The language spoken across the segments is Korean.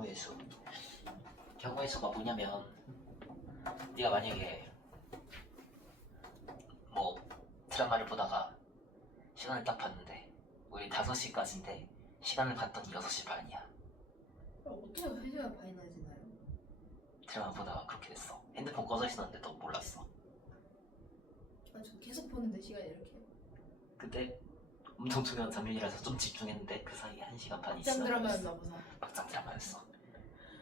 경우의 수. 경우의 수가 뭐냐면 네가 만약에 뭐 드라마를 보다가 시간을 딱 봤는데 우리 5시까지인데 시간을 봤더니 6시 반이야. 어떻게 1시간 반이 나지나요? 드라마 보다가 그렇게 됐어. 핸드폰 꺼져 있었는데도 몰랐어. 아, 저 계속 보는데 시간이 이렇게. 근데 엄청 중요한 장면이라서 좀 집중했는데 그 사이에 1시간 반이 짱 지나버렸어. 드라마였나 보다. 막장 드라마였어.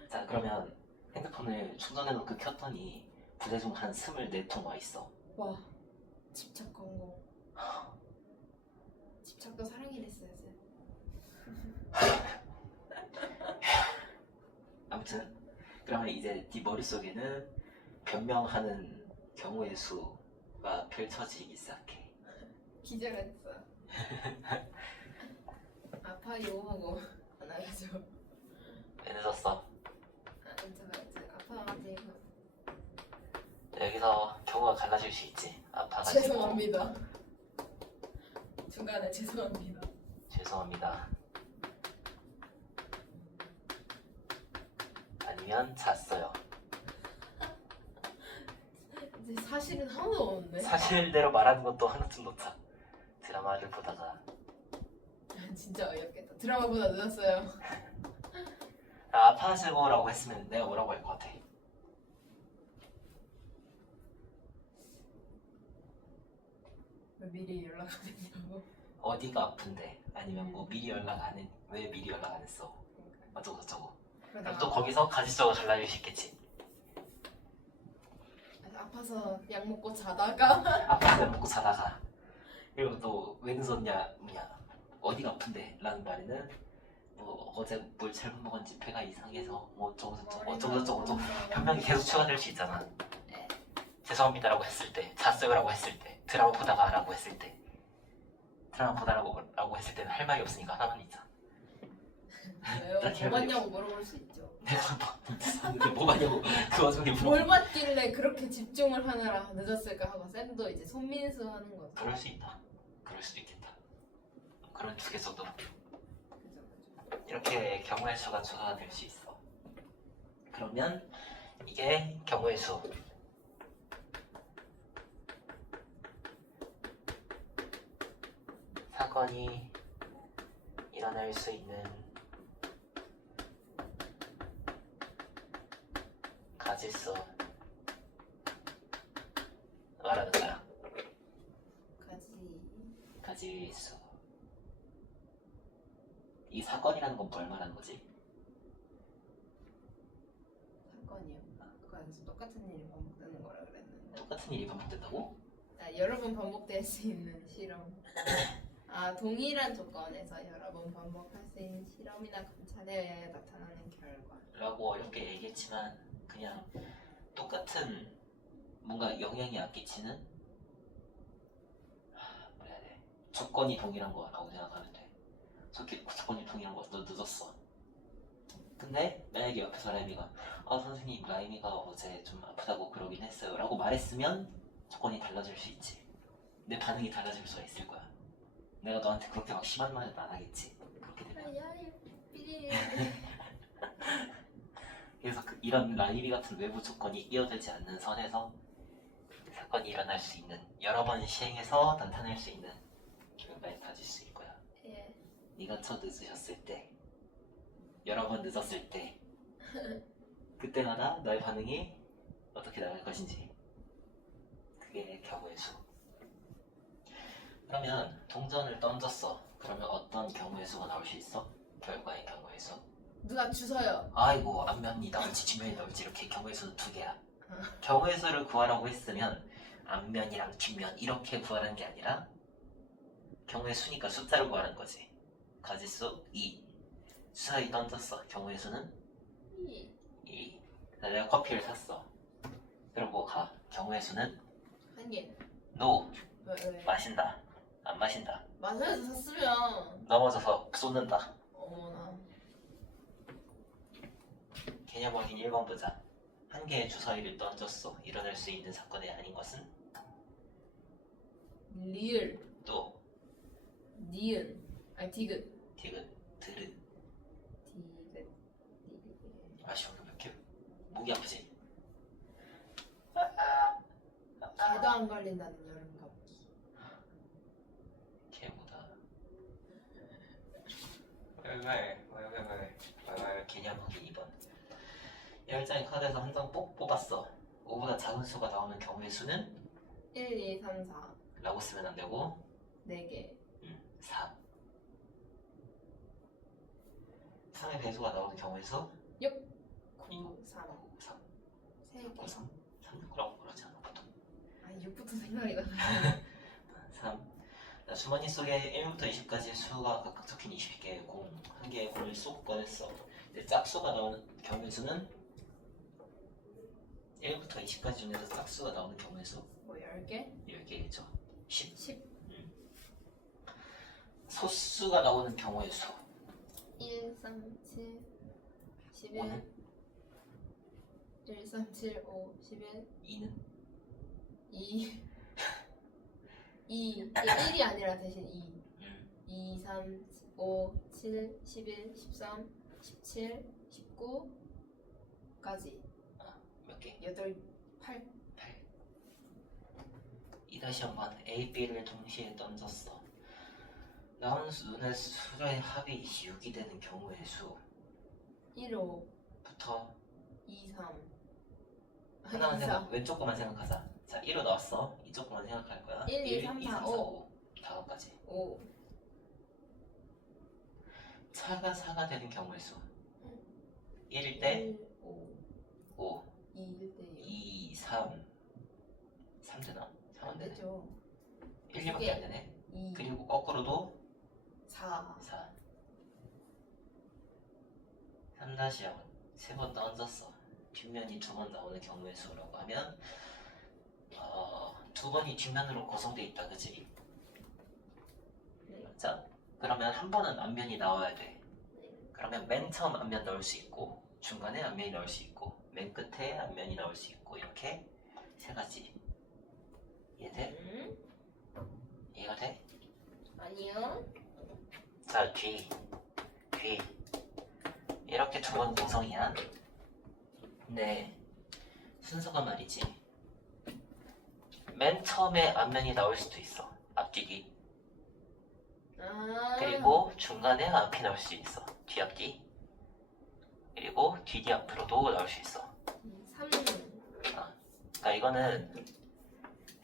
자, 그러면 핸드폰을 충전해놓고 켰더니 부재중 한 24통 와있어. 와, 집착 광고. 집착도 사랑이랬어야지. 아무튼 그러면 이제 네 머릿속에는 변명하는 경우의 수가 펼쳐지기 시작해. 기절했어. 아파요 하고 안 하죠. 왜 늦었어? 제가 이제 아파가지고. 여기서 경우가 갈라질 수 있지. 아파가지고 죄송합니다. 중간에 죄송합니다. 죄송합니다. 아니면 잤어요. 이제 사실은 하나도 없네. 사실대로 말하는 것도 하나쯤 놓자. 드라마를 보다가 진짜 어이없겠다. 드라마보다 늦었어요. 아파하시고라고 했으면 내가 뭐라고 할 것 같아? 왜 미리 연락 안 했냐고. 어디가 아픈데? 아니면 뭐 미리 연락 안 했? 왜 미리 연락 안 했어? 어쩌고 저쩌고. 그럼 또 거기서 가지적으로 갈라질 수 있겠지. 아파서 약 먹고 자다가 아파서 약 먹고 자다가 그리고 또 왜 늦었냐 뭐냐 어디가 아픈데? 라는 말에는 뭐 어제 뭘 잘못 먹었는지 배가 이상해서 뭐 어쩌고 저쩌고 어쩌고 저쩌고 변명이 계속 추가될 수 있잖아. 죄송합니다라고 했을 때, 잤어요라고 했을 때, 드라마 보다가라고 했을 때, 드라마 보다라고 했을 때는 할 말이 없으니까 하나만 있자. 왜요? 뭐 맞냐고 물어볼 수 있죠. 내가 근데 뭐 맞냐고 그 와중에 뭘 맞길래 그렇게 집중을 하느라 늦었을까 하고 쌤도 이제 손민수 하는 거죠. 그럴 수 있다. 그럴 수도 있겠다. 그런 축에서도 그죠. 이렇게 경우의 수가 조사가 될 수 있어. 그러면 이게 경우의 수. 사건이 일어날 수 있는 가지수 말하는 거야. 가지수. 이 사건이라는 건 뭘 말하는 거지? 사건이요. 아까 여기서 똑같은 일이 반복되는 거라 그랬는데. 똑같은 일이 반복된다고? 여러 번 반복될 수 있는 실험. 동일한 조건에서 여러 번 반복할 수 있는 실험이나 관찰에 의해 나타나는 결과. 라고 어렵게 얘기했지만 그냥 똑같은 뭔가 영향이 안 끼치는 뭐라 해야 돼? 조건이 동일한 거라고 생각하면 돼. 조건이 동일한 거. 너 늦었어. 근데 만약에 옆에서 라임이가 선생님 라임이가 어제 좀 아프다고 그러긴 했어요 라고 말했으면 조건이 달라질 수 있지. 내 반응이 달라질 수가 있을 거야. 내가 너한테 그렇게 막 심한 말은 안 하겠지. 그렇게 되면. 그래서 이런 라이비 같은 외부 조건이 끼어들지 않는 선에서 사건이 일어날 수 있는 여러 번 시행해서 나타낼 수 있는 결과에 가질 수 있을 거야. 예. 네가 첫 늦으셨을 때, 여러 번 늦었을 때, 그때마다 너의 반응이 어떻게 나갈 것인지. 그게 경우의 수. 그러면 동전을 던졌어. 그러면 어떤 경우의 수가 나올 수 있어? 결과의 경우의 수. 누가 주서요. 아이고 앞면이 나올지 뒷면이 나올지 이렇게 경우의 수는 2개야. 경우의 수를 구하라고 했으면 앞면이랑 뒷면 이렇게 구하라는 게 아니라 경우의 수니까 숫자를 구하는 거지. 가지수 2. 주사위 던졌어. 경우의 수는 2. 내가 커피를 샀어. 그러고 가. 경우의 수는 한 개. NO. 왜? 마신다. 안 마신다. 마셔서 샀으면. 넘어져서 쏟는다. 어머나. 개념 확인 1번 보자. 한 개의 주사위를 던졌어. 일어날 수 있는 사건이 아닌 것은? 리을. 또 니은. 디귿. 디귿, 드릇. 디귿. 목이 아프지? 개도 안 걸린다는 여름 감기. 개보다 왜 개냐무기 2번. 10장의 카드에서 한 장 뽑았어. 5보다 작은 수가 나오는 경우의 수는 1, 2, 3, 4. 라고 쓰면 안 되고 4개. 4. 3의 배수가 나오는 경우의 수 9, 3. 3. 3개. 3. 3라고 그러지 않아 보통. 아 6부터 생각이 나. 3. 주머니 속에 1부터 20까지 수가 각각 적힌 20개의 공, 한 개의 공을 쏙 꺼냈어. 이제 짝수가 나오는 경우의 수는 1부터 20까지 중에서 짝수가 나오는 경우의 수 뭐 10개? 10개겠죠. 10. 10. 소수가 나오는 경우의 수 1, 3, 7, 11. 5는 1, 3, 7, 5, 11. 2는 2. 2. 1이 아니라 대신 2. 2, 3, 5, 7, 11, 13, 17, 19까지. 몇 개? 8, 8. 8. 2-0번 A, B를 동시에 던졌어. 나온 눈의 수의 합이 6이 되는 경우의 수 1, 5, 부터 2, 3. 하나만 생각, 왼쪽 거만 생각하자. 자, 1로 나왔어. 이쪽 거만 생각할 거야. 1, 2, 3, 4, 5. 다음 까지. 5. 차가 4가 되는 경우의 수 1일 때 1, 5. 5, 2일 때 2, 3 3 되나? 3 안 되네. 되죠. 1, 2밖에 안 되네. 2, 그리고 거꾸로도 4. 4 3-0 3번 던졌어. 뒷면이 2번 나오는 경우의 수라고 하면 2번이 뒷면으로 구성되어 있다, 그치? 네. 자, 그러면 한 번은 앞면이 나와야 돼. 그러면 맨 처음 앞면 넣을 수 있고, 중간에 앞면이 나올 수 있고, 맨 끝에 앞면이 나올 수 있고, 이렇게 세 가지. 이해돼? 이해가 돼? 아니요. 자, 뒤 이렇게 2번 구성이야. 근데 순서가 말이지, 맨 처음에 앞면이 나올 수도 있어. 앞뒤기. 아. 그리고 중간에 앞이 나올 수 있어. 뒤앞뒤. 그리고 뒤뒤 앞으로도 나올 수 있어. 3. 그러니까 이거는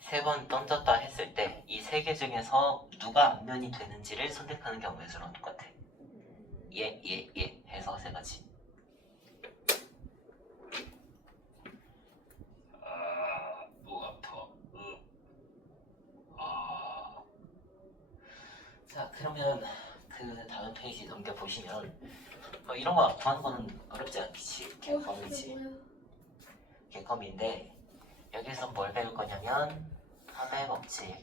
3번 던졌다 했을 때 이 3개 중에서 누가 앞면이 되는지를 선택하는 경우의 수랑 똑같아. 예 해서 3가지. 목 아파. 자, 그러면 그 다음 페이지 넘겨보시면 이런 거 구하는 거는 어렵지 않지. 개껌이지. 개껌인데 여기서 뭘 배울 거냐면 합의 법칙.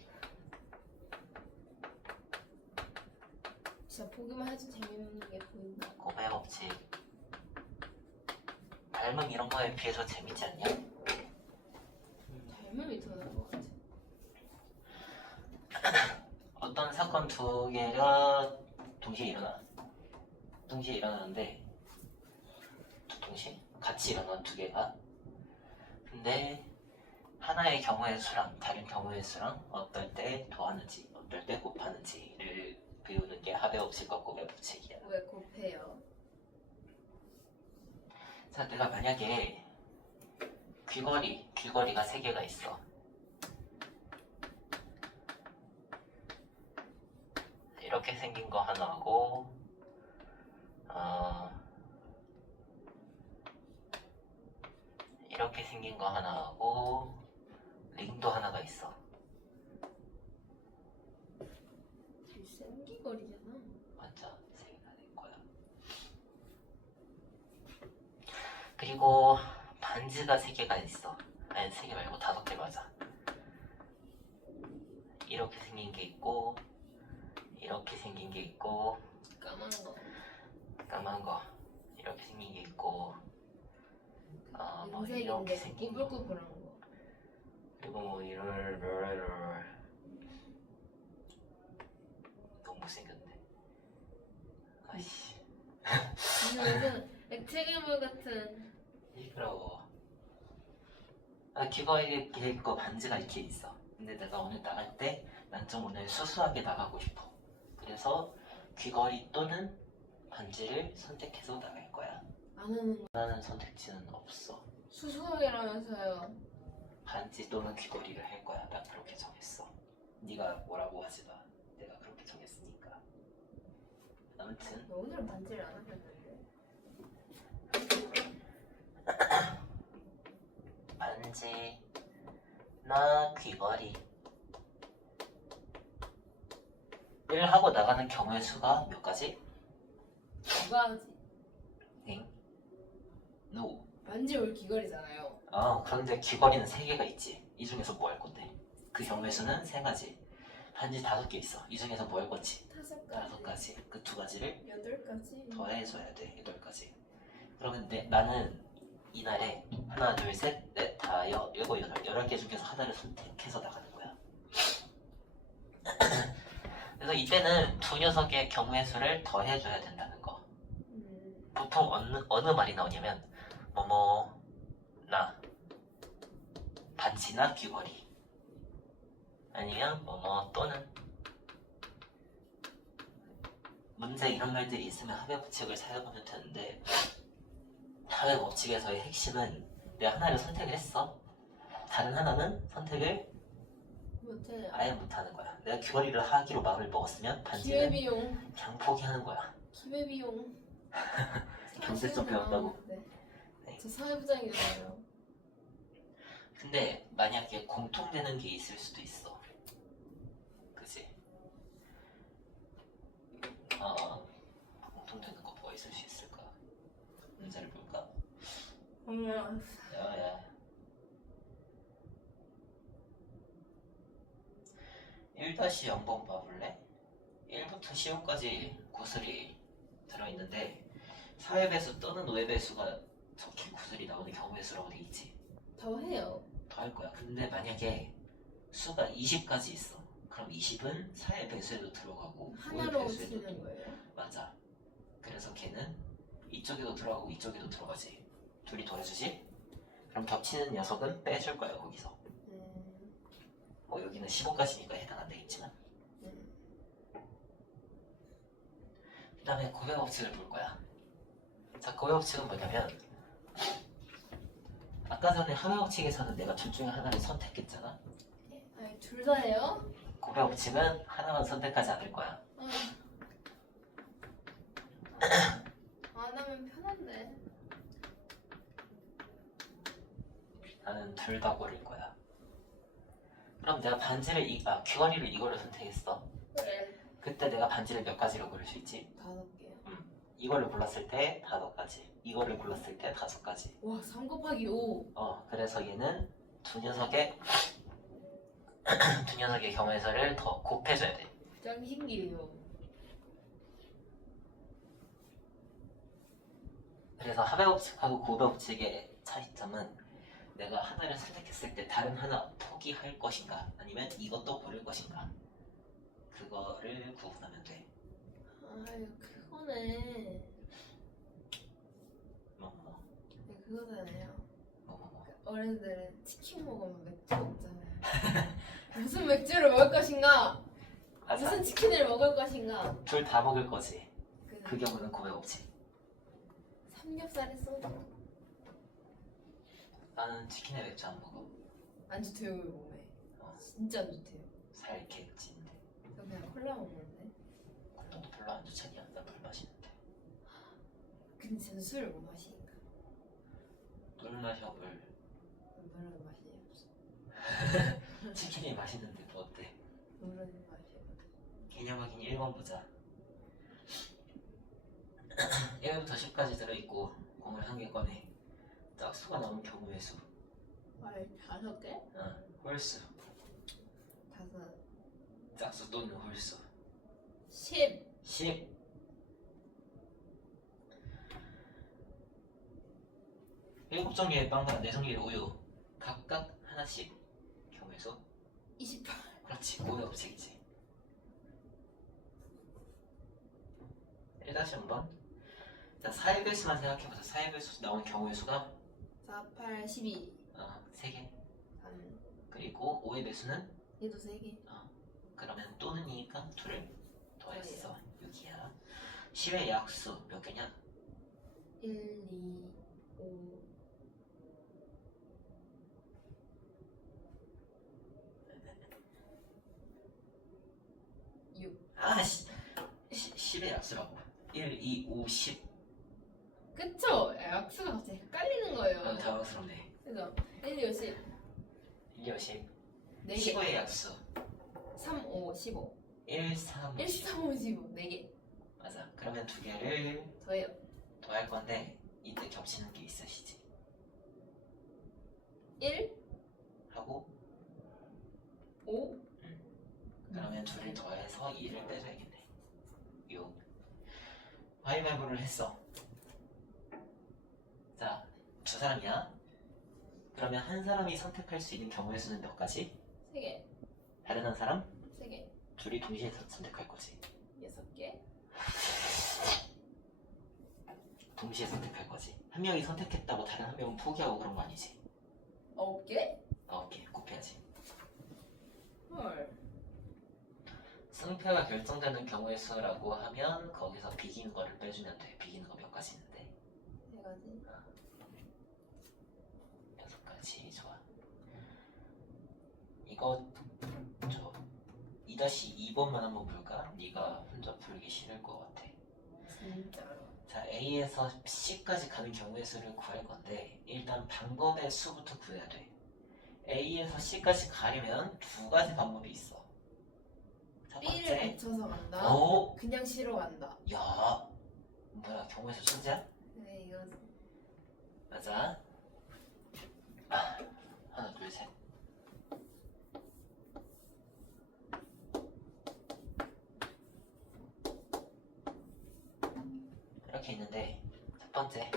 진짜 보기만 해도 재밌는 게 보인다. 곱의 법칙. 닮은 이런 거에 비해서 재밌지 않냐? 닮음이 더 나은 것 같아. 어떤 사건 2개가 동시에 일어나는데 동시에 같이 일어난 2개가, 근데 하나의 경우의 수랑 다른 경우의 수랑 어떨 때 더하는지 어떨 때 곱하는지를 배우는 게 합의 법칙과 곱의 법칙이야. 왜 곱해요? 자, 내가 만약에 귀걸이가 3개가 있어. 이렇게 생긴 거 하나 하고, 이렇게 생긴 거 하나 하고, 링도 하나가 있어. 생기거리잖아. 맞아, 3개가 될 거야. 그리고 반지가 3개가 있어. 아니, 3개 말고 5개 맞아. 이렇게 생긴 게 있고, 이렇게 생긴 게 있고, 까만 거 이렇게 생긴 게 있고, 뭐 이렇게 생긴 거, 꾸불꾸불한 거. 그리고 뭐 너무 못생겼네. 아이씨. 무슨 액체괴물 같은. 시끄러워. 귀걸이 거 반지가 이렇게 있어. 근데 내가 오늘 나갈 때 난 좀 오늘 수수하게 나가고 싶어. 그래서 귀걸이 또는 반지를 선택해서 나갈 거야. 안 하는 거. 나는 선택지는 없어. 수수하게라면서요. 반지 또는 귀걸이를 할 거야. 난 그렇게 정했어. 네가 뭐라고 하지 마. 내가 그렇게 정했으니까. 아무튼 오늘은 반지를 안 하셨는데. 반지나 귀걸이. 를 하고 나가는 경우의 수가 몇 가지? 누가 하지? 응? No. 반지 올 귀걸이잖아요. 그런데 귀걸이는 3개가 있지. 이 중에서 뭐 할 건데? 그 경우의 수는 3가지. 반지 5개 있어. 이 중에서 뭐 할 건지? 5가지. 그 2가지를 8가지. 더해줘야 돼. 8가지. 그러면 나는 이날에 하나, 둘, 셋, 넷, 다, 일곱, 여덟, 10개 중에서 하나를 선택해서 나가는 거야. 그래서 이때는 두 녀석의 경우의 수를 더해줘야 된다는 거. 보통 어느 말이 나오냐면 나 반지나 귀걸이 아니면 또는 문제 이런 말들이 있으면 합의 법칙을 사용하면 되는데 합의 법칙에서의 핵심은 내가 하나를 선택을 했어. 다른 하나는 선택을 못해요. 아예 못하는 거야. 내가 귀걸이를 하기로 마음을 먹었으면 반지는 기회비용. 그냥 포기하는 거야. 기회비용. 경제적 배웠다고? 네. 저 사회부장이잖아요. 근데 만약에 공통되는 게 있을 수도 있어. 그치? 공통되는 거 뭐가 있을 수 있을까? 문제를 볼까? 야야 1-0번 봐볼래? 1부터 15까지 구슬이 들어있는데 4의 배수 또는 5의 배수가 적힌 구슬이 나오는 경우의 수라고 돼 있지. 더 해요. 더 할 거야. 근데 만약에 수가 20까지 있어. 그럼 20은 4의 배수에도 들어가고 5의 하나로 배수에도 치는 거예요? 맞아. 그래서 걔는 이쪽에도 들어가고 이쪽에도 들어가지. 둘이 더해주지? 그럼 겹치는 녀석은 빼줄 거야 거기서. 뭐 여기는 15까지니까 해당 안 되겠지만. 그 다음에 고배 법칙을 볼 거야. 자, 고배 법칙은 뭐냐면 아까 전에 합의 법칙에서는 내가 둘 중에 하나를 선택했잖아. 아니 둘 다예요? 고배 법칙은 하나만 선택하지 않을 거야. 안 하면 편한데. 나는 둘 다 고를 거야. 그럼 내가 귀걸이를 이거를 선택했어. 네. 그때 내가 반지를 몇 가지로 고를 수 있지? 5개요. 이거를 골랐을 때 5가지, 이거를 골랐을 때 5가지. 와, 3 곱하기 5. 그래서 얘는 두 녀석의 경우에서를 더 곱해줘야 돼. 짱 신기해요. 그래서 합의 법칙하고 고배 법칙의 차이점은 내가 하나를 선택했을 때 다른 하나 포기할 것인가 아니면 이것도 고를 것인가 그거를 구분하면 돼. 아유, 그거네. 네, 그거잖아요. 어른들은 치킨 먹으면 맥주 먹잖아요. 무슨 맥주를 먹을 것인가? 맞아. 무슨 치킨을 먹을 것인가? 둘 다 먹을 거지. 그 경우는 고배 법칙. 삼겹살에 소주. 나는 치킨에 맥주 안 먹어. 안 좋대요, 몸에. 진짜 안 좋대요. 살 개찐데. 저 그냥 콜라 먹는데. 콜라도 별로 안 좋잖냐. 나 물 마시는데. 근데 저는 술을 못 마시니까. 물 마셔 물. 물은 맛이 없어. 치킨이 맛있는데 뭐 어때? 물은 맛이 없어. 개념 확인 1번 보자. 1부터 10까지 들어있고 공을 1개 꺼내. 짝수가 나오는 경우의 수. 알 5개? 홀수. 5. 짝수 또는 홀수. 10. 10. 7종류의 빵과 4종류의 우유 각각 하나씩 경우의 수. 28. 그렇지. 고의 법칙이지. 1-0번. 자, 4의 배수만 생각해보자. 4의 배수 나오는 경우의 수가 4, 8, 12. 3개. 3. 그리고 5의 배수는 얘도 3개. 그러면 또는이니까 2를 더했어. 6이야. 10의 약수 몇 개냐? 1, 2, 5. 아씨 10의 약수라고. 1, 2, 5, 10. 그쵸? 약수가 갑자기 헷갈리는 거예요. 당황스럽네. 그죠? 1, 2, 5, 10. 1, 2, 5, 10. 4개. 15의 약수 3, 5, 15. 1, 3, 1, 3, 5, 15. 4개. 맞아. 그러면 2개를 더해요. 더할 건데 이때 겹치는 게 있으시지. 1, 하고 5. 그러면 2를 더해서 2를 빼줘야겠네. 6. 가위바위보를 했어. 자, 2사람이야. 그러면 한 사람이 선택할 수 있는 경우의 수는 몇 가지? 3개. 다른 한 사람? 3개. 둘이 동시에 선택할 거지. 6개. 동시에 선택할 거지. 한 명이 선택했다고 다른 한 명은 포기하고 그런 거 아니지. 9개? 9개 곱해야지. 헐. 승패가 결정되는 경우의 수라고 하면 거기서 비기는 거를 빼주면 돼. 비기는 거 몇 가지 있는데? 3가지. 6가지. 좋아. 이거 2-2번만 한번 볼까? 네가 혼자 풀기 싫을 것 같아. 진짜로. 자, A에서 C까지 가는 경우의 수를 구할 건데 일단 방법의 수부터 구해야 돼. A에서 C까지 가려면 2가지 방법이 있어. 첫 B를 번째, 붙여서 간다. 오, 그냥 C로 간다. 야, 뭐야 경우의 수 천재야? 네, 이거 맞아. 하나, 둘, 셋. 이렇게 있는데 첫 번째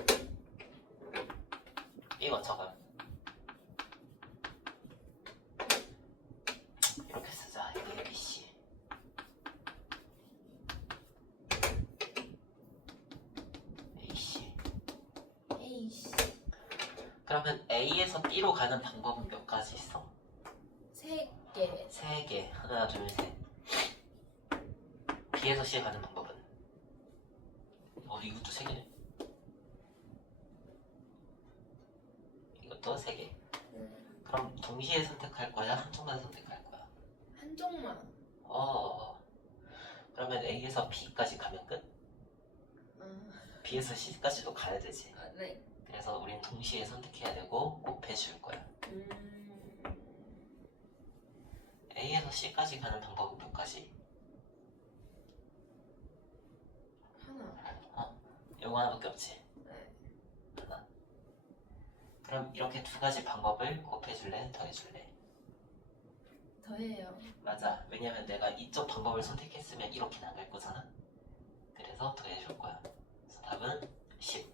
B 원처감 이렇게 쓰자. A, B, C. A, C. A씨. 그러면 A에서 B로 가는 방법은 몇 가지 있어? 3개. 3개. 하나, 둘, 셋. B에서 C에 가는 방법은? 이것도 3개네. 이것도 3개. 그럼 동시에 선택할 거야? 한쪽만 선택할 거야? 한쪽만. 그러면 A에서 B까지 가면 끝? B에서 C까지도 가야 되지. 네. 그래서 우린 동시에 선택해야 되고 곱해줄 거야. A에서 C까지 가는 방법은 몇 가지? 하나. 요거 하나밖에 없지. 네. 하나. 그럼 이렇게 2가지 방법을 곱해줄래? 더해줄래? 더해요. 맞아. 왜냐면 내가 이쪽 방법을 선택했으면 이렇게 나갈 거잖아. 그래서 더해줄 거야. 그래서 답은 10.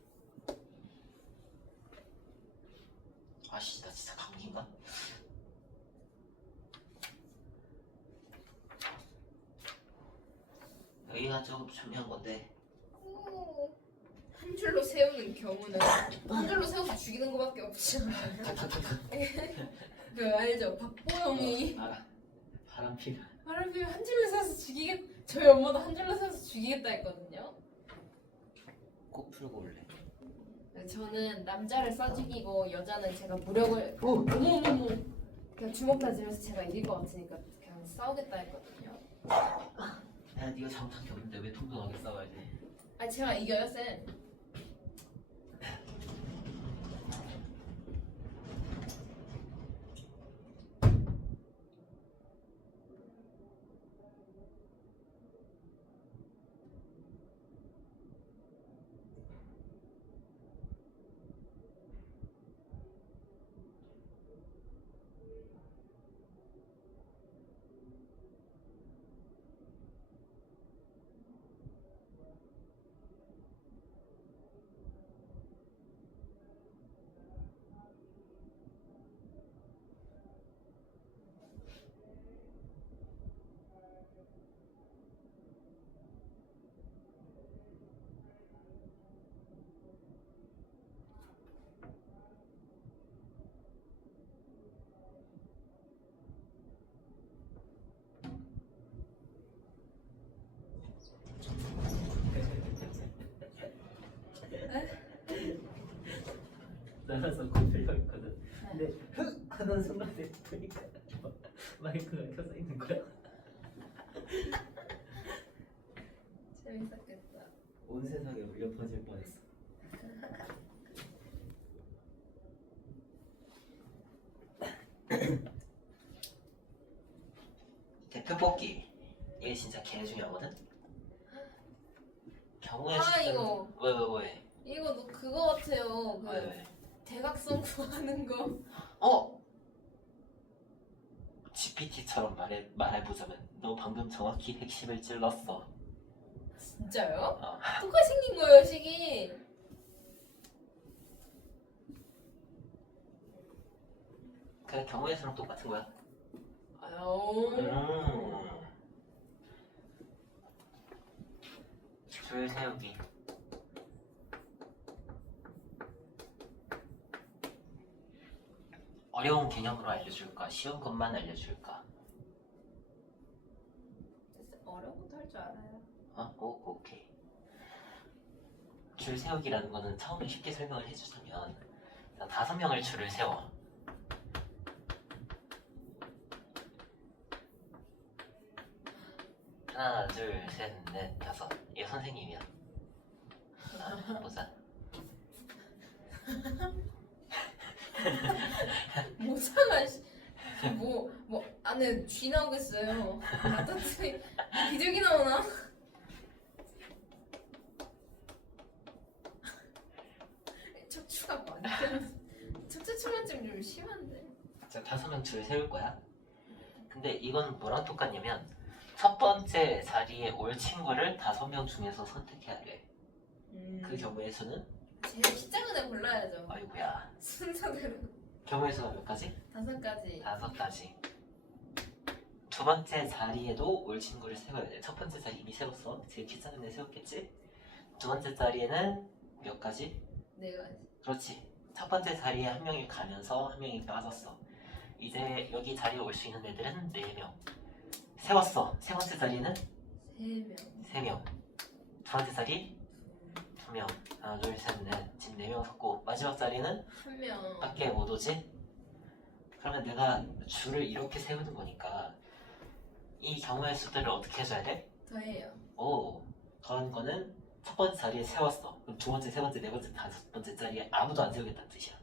아씨, 나 진짜 감기인가? 여기가 조금 중요한 건데 한 줄로 세우는 경우는 한 줄로 세워서 죽이는 거밖에 없지 않아요? 그 알죠? 박보영이 알아. 바람 피가. 바람 피면 한 줄로 세워서 저희 엄마도 한 줄로 세워서 죽이겠다 했거든요. 꼭 풀고 올래. 저는 남자를 쏴 죽이고 여자는 제가 무력을 어머머머 그냥 주먹 다지면서 제가 이길 것 같으니까 그냥 싸우겠다 했거든요. 야, 네가 잘못한 게 없는데 왜 통통하게 싸워야 돼? 아 제가 이겨요 쌤. 나가서 굽히려고 했거든. 근데 흑 하는 순간에 보니까 마이크가 켜져 있는 거야. 재밌었겠다. 온 세상에 울려 퍼질 뻔했어. 대표 뽑기 이게 진짜 개 중요하거든. 경우의 아, 수는 이거. 왜? 이거 너 그거 같아요. 그 왜? 대각선 구하는 거. 어? GPT처럼 말해보자면 너 방금 정확히 핵심을 찔렀어. 진짜요? 어. 똑같이 생긴 거예요, 식이. 그냥 경우의 수랑 똑같은 거야. 아유. 줄 세우기. 어려운 개념으로 알려줄까? 쉬운 것만 알려줄까? 어려운 것도 할 줄 알아요. 오케이. 줄 세우기라는 거는 처음에 쉽게 설명을 해주자면 5명을 줄을 세워. 하나, 둘, 셋, 넷, 다섯. 얘 선생님이야. 보자. 모자가 뭐 안에 쥐 나오겠어요. 라따뚜이 비둘기 나오나? 척추가 완전 척추출혈증 좀 심한데. 자, 5명 줄 세울 거야. 근데 이건 뭐랑 똑같냐면 첫 번째 자리에 올 친구를 5명 중에서 선택해야 돼. 그 경우의 수는? 제일 키 작은 애 골라야죠. 아이고야. 순서대로. 경우의 수가 몇 가지? 5가지. 5가지. 두 번째 자리에도 올 친구를 세워야 돼. 첫 번째 자리 이미 세웠어. 제일 키 작은 애 세웠겠지? 두 번째 자리에는 몇 가지? 4가지. 그렇지. 첫 번째 자리에 한 명이 가면서 한 명이 빠졌어. 이제 여기 자리에 올 수 있는 애들은 4명. 세웠어. 세 번째 자리는 3명. 3명. 두 번째 자리 2명. 하나, 둘, 셋, 넷. 지금 4명 섰고 마지막 자리는 1명. 밖에 못 오지? 그러면 내가 줄을 이렇게 세우는 거니까 이 경우의 수들을 어떻게 해줘야 돼? 더해요. 더한 거는 첫 번째 자리에 세웠어. 그럼 두 번째, 세 번째, 네 번째, 다섯 번째 자리에 아무도 안 세우겠다는 뜻이야.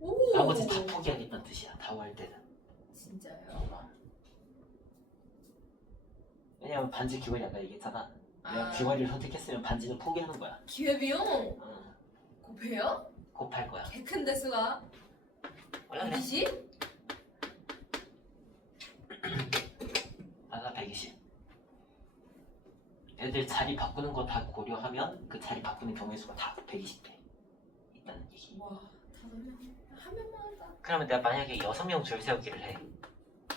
오. 나머지 다 포기하겠다는 뜻이야. 다 올 때는. 진짜요? 왜냐면 반지 귀걸이 아까 얘기했잖아. 내가 아. 귀걸이를 선택했으면 반지는 포기하는 거야. 기회비용 곱해요? 곱할 거야. 개 큰 대수가 원래 그래. 120? 맞아, 120. 애들 자리 바꾸는 거 다 고려하면 그 자리 바꾸는 경우의 수가 다 120배 있다는 얘기. 와, 5명? 한 명만 한다. 그러면 내가 만약에 6명 줄 세우기를 해.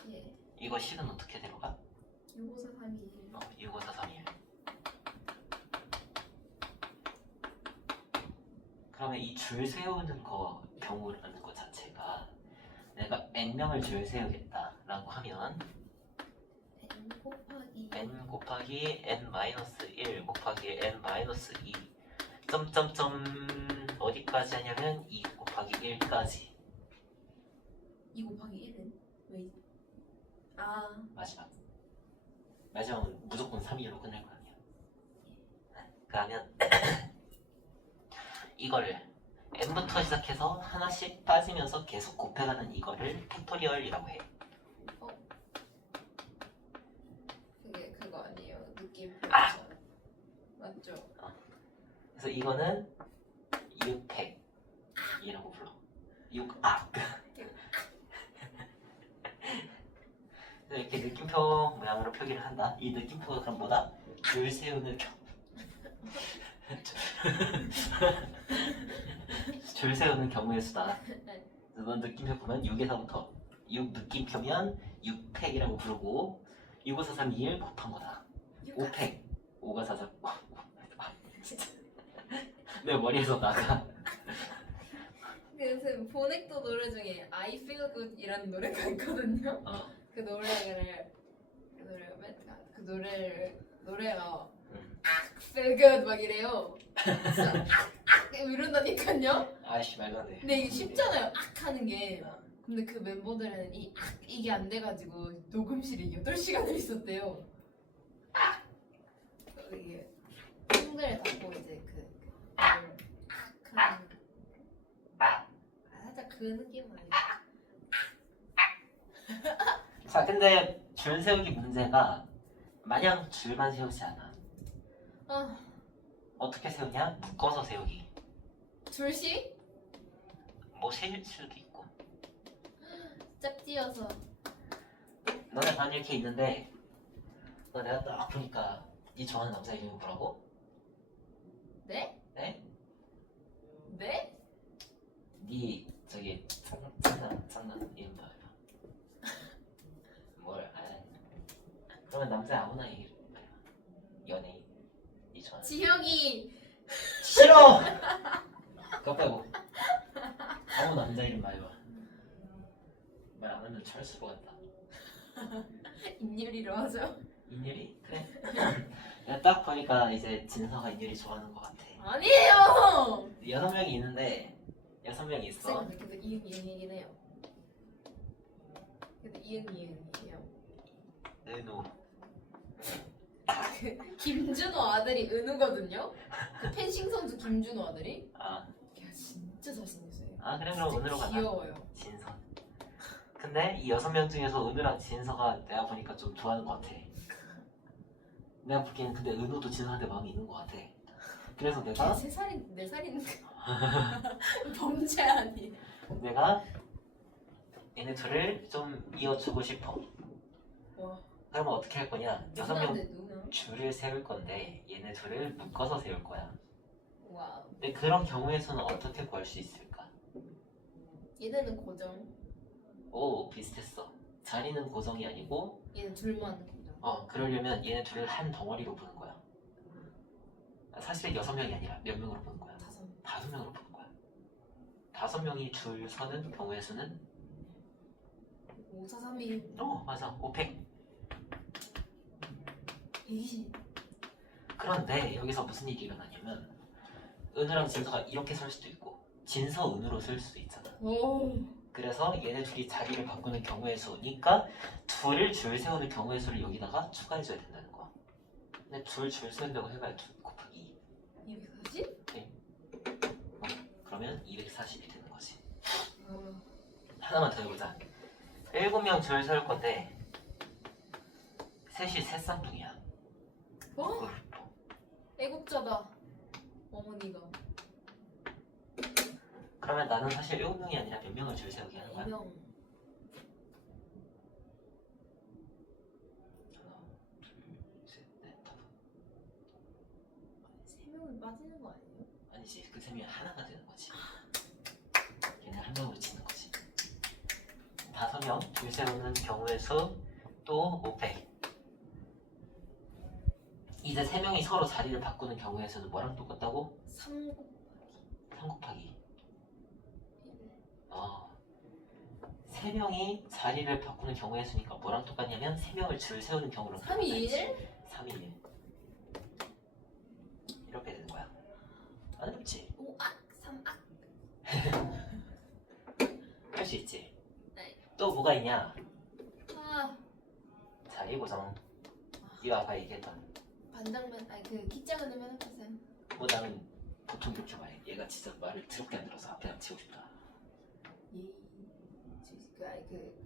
예. 이거 식은 어떻게 들어가? 65431. 65431. 그러면 이 줄 세우는 거 경우라는 거 자체가 내가 n명을 줄 세우겠다라고 하면 n 곱하기 n 곱하기 n-1 곱하기 n-2 점점점 어디까지 하냐면 2 곱하기 1까지 2 곱하기 1은 왜? 아, 마지막은 무조건 3일로 끝날 거 아니야. 그러면 이거를 n부터 시작해서 하나씩 빠지면서 계속 곱해가는 이거를 팩토리얼이라고 해. 그게 그거 아니에요? 느낌표. 맞죠? 그래서 이거는 6팩이라고 불러. 6악. 이렇게 느낌표 모양으로 표기를 한다. 이 느낌표가 그럼 뭐다? 줄 세우는 줄 세우는 경우의 수다. 그래서 느낌표 보면 6에서부터 6 느낌표면 6팩이라고 부르고 6, 5, 4, 3, 2, 1 곱한 거다. 5팩 5가 4, 4 진짜 내 머리에서 나가. 그 보넥도 노래 중에 I Feel Good 이라는 노래가 있거든요. 그 노래가 노래가 very good 막 이래요. 진짜 이런다니까요. 아이씨 말도 안 돼. 근데 이게 쉽잖아요. 하는 게. 어. 근데 그 멤버들은 이게 안 돼가지고 녹음실에 8시간을 있었대요. 이게 흉들을 닫고 이제 살짝 그 느낌 아니야? 자, 근데 줄 세우기 문제가 마냥 줄만 세우지 않아. 아, 어떻게 세우냐? 묶어서 세우기. 줄씩 뭐 세일 수도 있고. 짝지어서. 너네 반 이렇게 있는데 내가 딱 보니까 네 좋아하는 남자 이름이 뭐라고? 네? 네? 네? 네 저기 장난 이름 봐봐. 뭘? 그러면 남자 아무나 얘기 좀 해봐. 연예인 네 좋아하는. 지혁이. 싫어. 그거 빼고 아무 남자 이름 말해봐. 말 안 하면 철수로 간다. 인율이로 하죠. 인율이? 그래. 내가 딱 보니까 이제 진서가 인율이 좋아하는 것 같아. 아니에요. 6명이 있는데 6명이 있어. 그래도 이응이응이긴 해요. 그래도 이응이응이에요. 은우. 김준호 아들이 은우거든요. 그 펜싱 선수 김준호 아들이. 아, 야 진짜 잘생겼어요. 그래 그럼 진짜 은우로 가자. 귀여워요. 진서. 근데 이 6명 중에서 은우랑 진서가 내가 보니까 좀 좋아하는 것 같아. 내가 보기엔 근데 은우도 진서한테 마음이 있는 것 같아. 그래서 내가 3살인 4살인데 범죄 아니에요. 내가 얘네 둘을 좀 이어주고 싶어. 와. 그러면 어떻게 할 거냐? 6명 누나인데 누나. 줄을 세울 건데 얘네 둘을 묶어서 세울 거야. 와. 근데 그런 경우에서는 어떻게 구할 수 있을까? 얘네는 고정. 오, 비슷했어. 자리는 고정이 아니고 얘는 둘만 고정. 그러려면 얘네 둘을 한 덩어리로 보는 거야. 사실은 6명이 아니라 몇 명으로 보는 거야? 5명으로 보는 거야. 5명이 줄 서는 경우의 수는 5, 4, 3, 2, 맞아. 500. 120. 그런데 여기서 무슨 일이 일어나냐면 은우랑 진서가 이렇게 설 수도 있고 진서 은우로 설 수도 있잖아. 오. 그래서 얘네 둘이 자리를 바꾸는 경우의 수니까 둘을 줄 세우는 경우의 수를 여기다가 추가해줘야 된다는 거야. 근데 둘 줄 세운다고 해봐야 2 곱하기 2. 240? 그러면 240이 되는 거지. 어. 하나만 더 해보자. 7명 줄 세울 건데 셋이 새 쌍둥이야. 어? 애국자다. 어머니가. 그러면 나는 사실 7명이 아니라 몇 명을 줄 세우게 하는 거야? 2명. 하나, 둘, 셋, 넷, 다섯. 3명은 빠지는 거 아니에요? 아니지, 그 셈이 하나가 되는 거지. 얘네 한 명으로 치는 거지. 5명 줄 세우는 경우의 수 또 500. 이제 3명이 서로 자리를 바꾸는 경우의 수는 뭐랑 똑같다고? 3 곱하기 3 곱하기 3명이 자리를 바꾸는 경우의 수니까 뭐랑 똑같냐면 3명을 줄 세우는 경우랑 3, 2, 1? 3, 2, 1 이렇게 되는 거야. 어렵지? 5악 3악. 할 수 있지? 네. 또 뭐가 있냐? 아 자리 고정. 이거 아까 얘기했던. 반장면 아니 그 기장은 하면 해보세요. 뭐 나는 보통 이렇게 말해. 얘가 진짜 말을 더럽게 안 들어서 앞에 앉히고 싶다.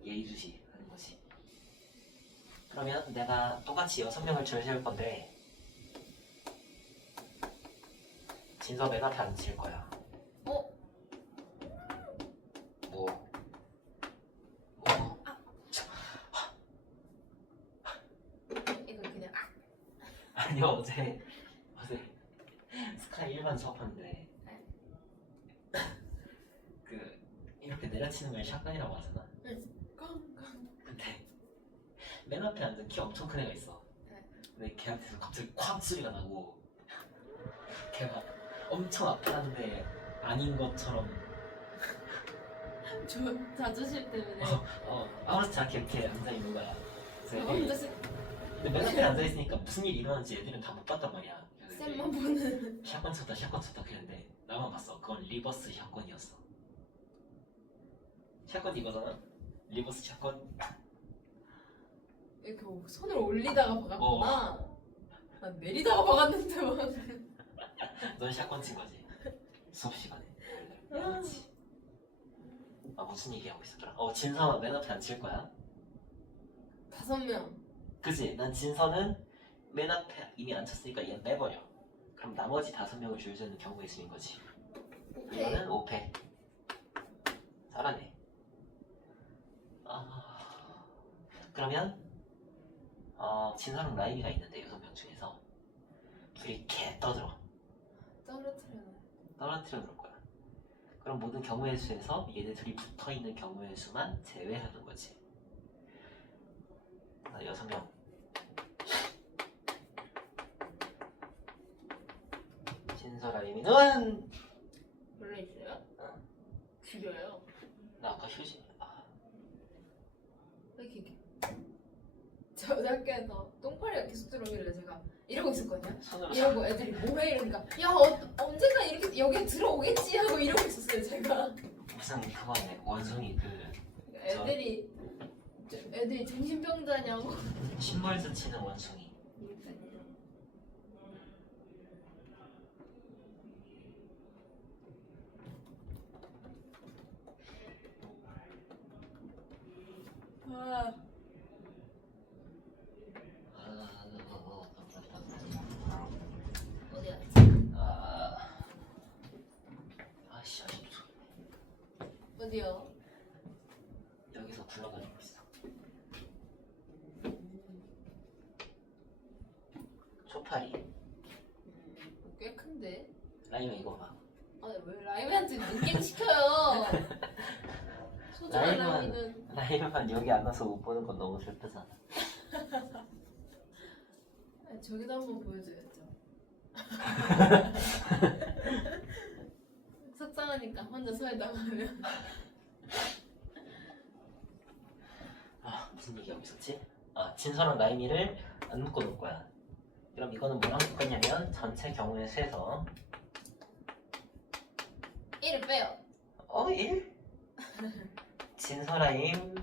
예의주시 하는 거지. 그러면 내가 똑같이 6명을 줄 세울 건데 진서 맨 앞에 앉힐 거야. 어? 뭐? 이거 그냥 아니 어제 스카이 일반 수업하는데 그 이렇게 내려치는 걸 샷건이라고 하잖아. 근데 맨 앞에 앉은 키 엄청 큰 애가 있어. 근데 걔한테서 갑자기 콱 소리가 나고 걔가 엄청 아파하는데 아닌 것처럼 저 자존심 때문에 아무렇지 않게 이렇게 앉아 있는 거야. 그래서 애들이 혼자서 근데 맨 앞에 앉아 있으니까 무슨 일이 일어나는지 애들은 다 못 봤단 말이야. 쌤만 보는. 샷건 쳤다 그랬는데 나만 봤어. 그건 리버스 샷건이었어. 샷건 이거잖아. 리버스 샷건. 이렇게 손을 올리다가 박았구나. 난 내리다가 박았는데 막. 넌 샷건 친 거지. 수업 시간에. 그렇지. 아 무슨 얘기하고 있었더라? 진서가 맨 앞에 앉힐 거야. 5명. 그지? 난 진서는 맨 앞에 이미 앉혔으니까 얘 빼버려. 그럼 나머지 5명을 줄 수 있는 경우의 수인 거지. 오케이. 이거는 5패. 잘하네. 그러면 진서랑 라임이가 있는데 6명 중에서 둘이 개 떠들어. 떨어뜨려 놓을 거야. 그럼 모든 경우의 수에서 얘네 둘이 붙어 있는 경우의 수만 제외하는 거지. 6명. 진서 라임이는 원래 있어요? 줄여요. 나 아까 휴지. 왜 이렇게 저 학교에서 똥파리가 계속 들어오길래 제가 이러고 있었거든요. 손으로 이러고 애들이 뭐해 이러니까 야 언젠가 이렇게 여기 들어오겠지 하고 이러고 있었어요 제가. 무슨 그거네. 원숭이 애들이 정신병자냐고. 신벌드 치는 원숭이. 아, 어디 갔지? 아씨 아직도 어디요? 여기서 굴러다니고 있어. 초파리. 꽤 큰데. 라임아 이거 봐. 왜 라임한테 눈게임 시켜요? 소중한 라임이는. 라임만 여기 안 와서 못 보는 건 너무 슬프잖아. 저기도 한번 보여줘야죠. 속상하니까 혼자 소에다가 하면. 무슨 얘기하고 있었지? 진서랑 라임이를 안 묶어 놓을 거야. 그럼 이거는 뭐랑 똑같냐면 전체 경우의 수에서 1을 빼요. 1? 진서 라임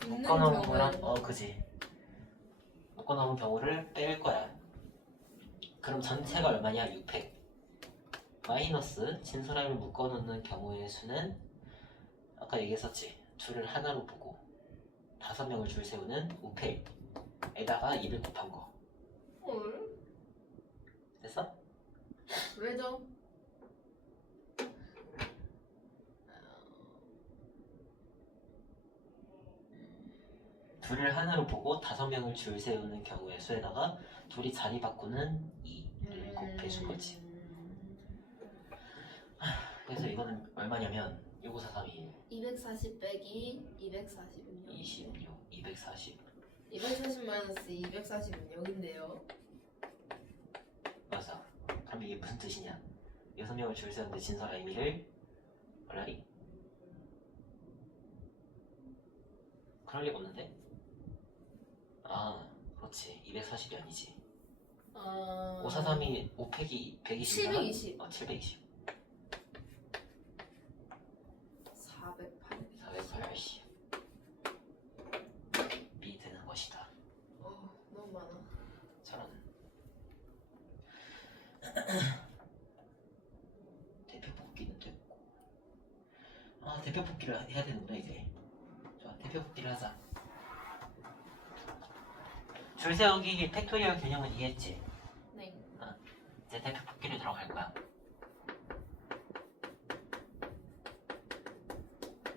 붙는 묶어놓은 경우에는 거랑 그지. 묶어놓은 경우를 뺄 거야. 그럼 전체가 얼마냐? 6팩 마이너스 진서 라임을 묶어놓는 경우의 수는 아까 얘기했었지. 줄을 하나로 보고 5명을 줄 세우는 5팩에다가 2를 곱한 거. 헐? 됐어? 왜죠? 둘을 하나로 보고 5명을 줄 세우는 경우의 수에다가 둘이 자리 바꾸는 2를 곱해준 거지. 그래서 이거는 얼마냐면 65432 240 빼기 246. 26 240 240 마이너스 240은 0인데요. 맞아. 그럼 이게 무슨 뜻이냐? 6명을 줄 세우는데 진서 라임이를 얼라리? 그럴 리가 없는데? 그렇지. 240이 아니지. 543이 5팩이 120이잖아? 720. 720 480 이 되는 것이다. 너무 많아. 저런 대표 뽑기는 됐고 대표 뽑기를 해야 되는구나 이제. 좋아, 대표 뽑기를 하자. 줄 세우기 팩토리얼 개념은 이해했지? 네. 이제 대표 뽑기를 들어갈 거야.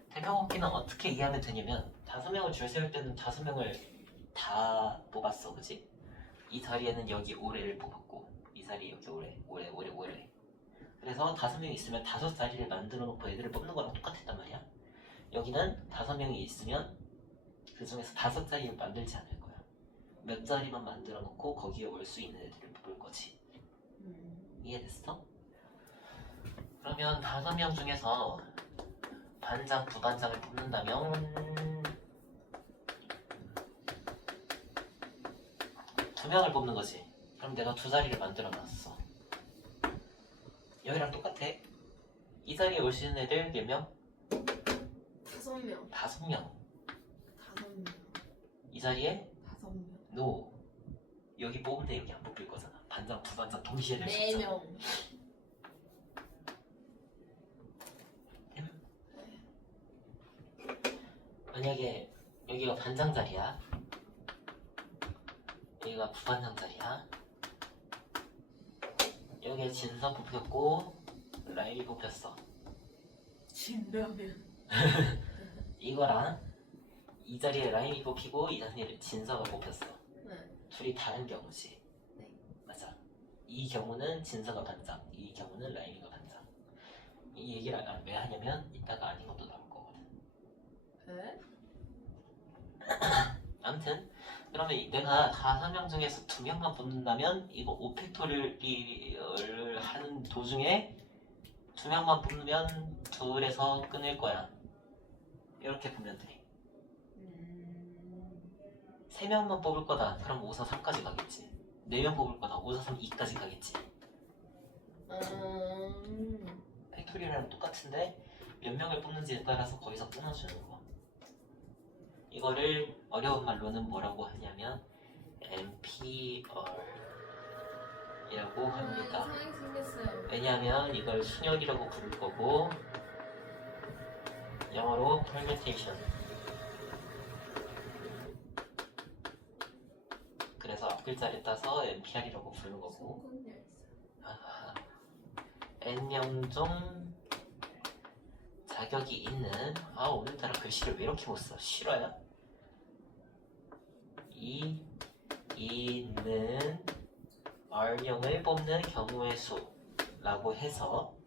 대표 뽑기는 어떻게 이해하면 되냐면 5명을 줄 세울 때는 5명을 다 뽑았어, 그지? 이 자리에는 여기 올해를 뽑았고 이 자리에 여기 올해. 그래서 5명이 있으면 5자리를 만들어 놓고 애들을 뽑는 거랑 똑같았단 말이야. 여기는 5명이 있으면 그 중에서 5자리를 만들지 않을 거야. 몇 자리만 만들어 놓고 거기에 올 수 있는 애들을 뽑을 거지. 이해됐어? 그러면 5명 중에서 반장, 부반장을 뽑는다면 2명을 뽑는 거지. 그럼 그럼 내가 두 자리를 만들어 놨어. 여기랑 똑같아. 이 자리에 올 수 있는 애들 몇 명? 5명. 5명. 5명. 이 자리에 5명. 노. 여기 뽑는데 여기 안 뽑힐 거잖아. 반장, 부반장 동시에 낼 수 없잖아. 4명. 만약에 여기가 반장 자리야. 여기가 부반장 자리야. 여기에 진서 뽑혔고 라임이 뽑혔어. 진라면. 이거랑 이 자리에 라임이 뽑히고 이 자리에 진서가 뽑혔어. 네. 둘이 다른 경우지. 네. 맞아. 이 경우는 진서가 반장, 이 경우는 라임이가 반장. 이 얘기를 왜 하냐면 이따가 아닌 것도 나올 거거든. 네? 아무튼 그러면 내가 5명 중에서 2명만 뽑는다면 이거 5팩토리얼을 하는 도중에 2명만 뽑으면 둘에서 끊을 거야. 이렇게 보면 돼. 3명만 뽑을 거다. 그럼 5, 4, 3까지 가겠지. 4명 뽑을 거다. 5, 4, 3, 2까지 가겠지. 팩토리얼이랑 똑같은데 몇 명을 뽑는지에 따라서 거기서 끊어주는 거. 이거를 어려운 말로는 뭐라고 하냐면 NPR이라고 합니다. 이상하게 생겼어요. 왜냐하면 이걸 순열이라고 부를 거고 영어로 permutation. 그래서 앞글자를 따서 NPR이라고 부르는 거고 소금열 있어요. 아하. N명 중 자격이 있는 오늘따라 글씨를 왜 이렇게 못 써? 실화야? 이 있는 R명을 뽑는 경우의 수라고 해서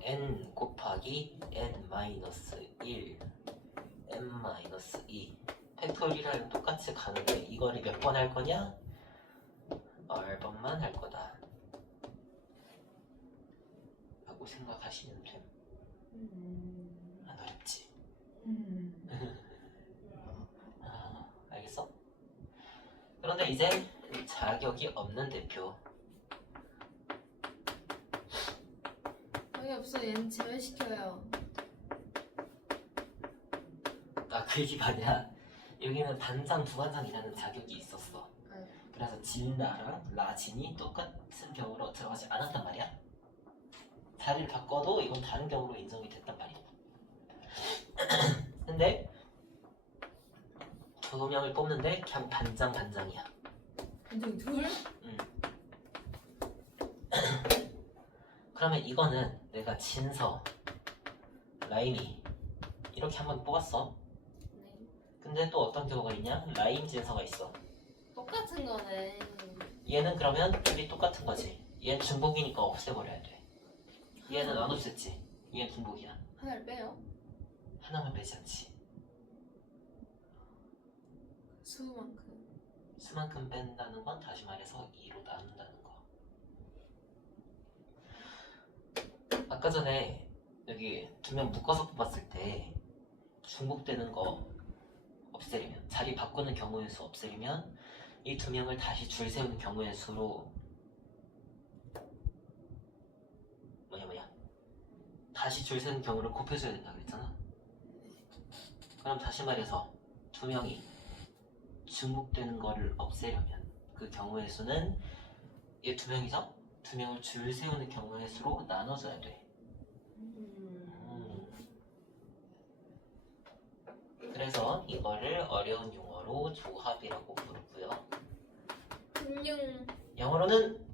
n 곱하기 n-1 n-2 팩토리얼이랑 똑같이 가는데 이거를 몇 번 할 거냐? R번만 할 거다 라고 생각하시면 됨. 안 어렵지? 알겠어? 그런데 이제 자격이 없는 대표. 여기 없어. 얘는 제외시켜요. 그 얘기가 아니라 여기는 반장, 부반장이라는 자격이 있었어. 네. 그래서 진라랑 라진이 똑같은 경우로 들어가지 않았단 말이야. 자리를 바꿔도 이건 다른 경우로 인정이 됐단 말이야. 근데 2명을 뽑는데 그냥 반장이야. 반장 둘? 그러면 이거는 내가 진서, 라임이 이렇게 한번 뽑았어. 네. 근데 또 어떤 경우가 있냐? 라임 진서가 있어. 똑같은 거네. 얘는 그러면 둘이 똑같은 거지. 얘는 중복이니까 없애버려야 돼. 얘는 안 없앴지. 얘는 중복이야. 하나를 빼요. 하나만 빼지 않지. 수만큼 뺀다는 건 다시 말해서 2로 나눈다는 거. 아까 전에 여기 2명 묶어서 뽑았을 때 중복되는 거 없애려면, 자리 바꾸는 경우의 수 없애려면 이 2명을 다시 줄 세우는 경우의 수로 다시 줄 세우는 경우를 곱해줘야 된다고 그랬잖아. 그럼 다시 말해서 2명이 중복되는 거를 없애려면 그 경우의 수는 얘 2명이죠? 2명을 줄 세우는 경우의 수로 나눠줘야 돼. 그래서 이거를 어려운 용어로 조합이라고 부르고요. 금융 영어로는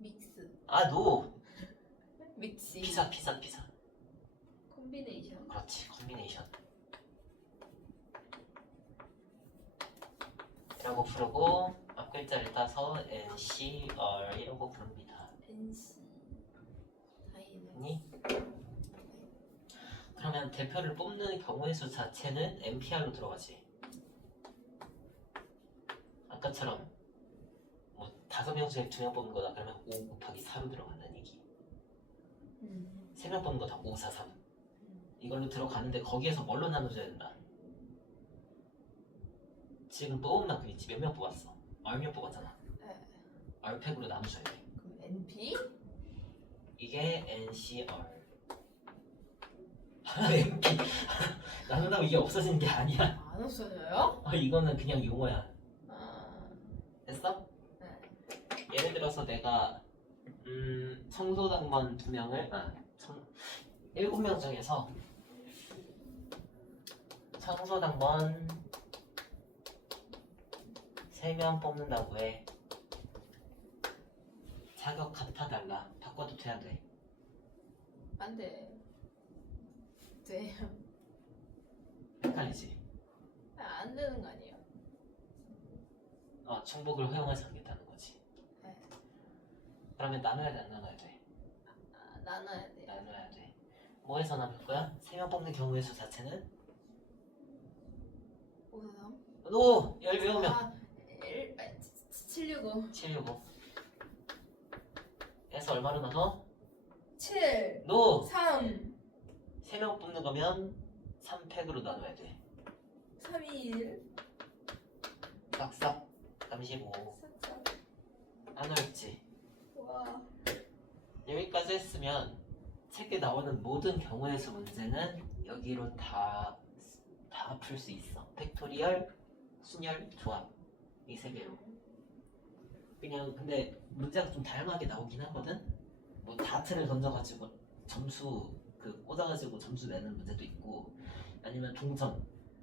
믹스. 노! 믹시. 피자. 콤비네이션. 그렇지, 콤비네이션 이라고 부르고 앞글자를 따서 NCR이라고 부릅니다. NC. 다이는. 아니? 그러면 대표를 뽑는 경우의 수 자체는 NPR로 들어가지. 아까처럼 뭐 5명 중에 2명 뽑는 거다 그러면 5 곱하기 4로 들어간다는 얘기. 3명 뽑는 거다 5, 4, 3 이걸로 들어가는데 거기에서 뭘로 나눠줘야 된다? 지금 뽑은 만큼 있지. 몇 명 뽑았어? 얼몇 뽑았잖아. 네. 얼팩으로 나눠줘야 돼. 그럼 NP? 이게 NCR. NP. 나눈다고 이게 없어지는 게 아니야. 안 없어져요? 이거는 그냥 용어야. 아, 됐어? 네. 예를 들어서 내가 청소당번 2명을 7명 중에서 청소당번 3명 뽑는다고 해. 자격 같아달라. 바꿔도 돼야 돼. 안 돼. 돼요. 헷갈리지? 안 되는 거 아니에요? 중복을 허용하지 않겠다는 거지. 네. 그러면 나눠야 돼, 안 나눠야 돼? 나눠야 돼요. 나눠야 돼. 뭐에서 나눌 거야? 3명 뽑는 경우의 수 자체는? 53? 오! 17명! 765. 765 에서 얼마로 나눠? 7 노! 3 3명 뽑는 거면 3팩으로 나눠야 돼. 3 2 1 싹싹 35 싹싹. 안 어렵지? 와. 여기까지 했으면 책에 나오는 모든 경우의 수 문제는 여기로 다 풀 수 있어. 팩토리얼, 순열, 조합 이 세 개로. 그냥 근데 문제가 좀 다양하게 나오긴 하거든. 뭐 다트를 던져가지고 점수 꽂아가지고 점수 내는 문제도 있고, 아니면 동전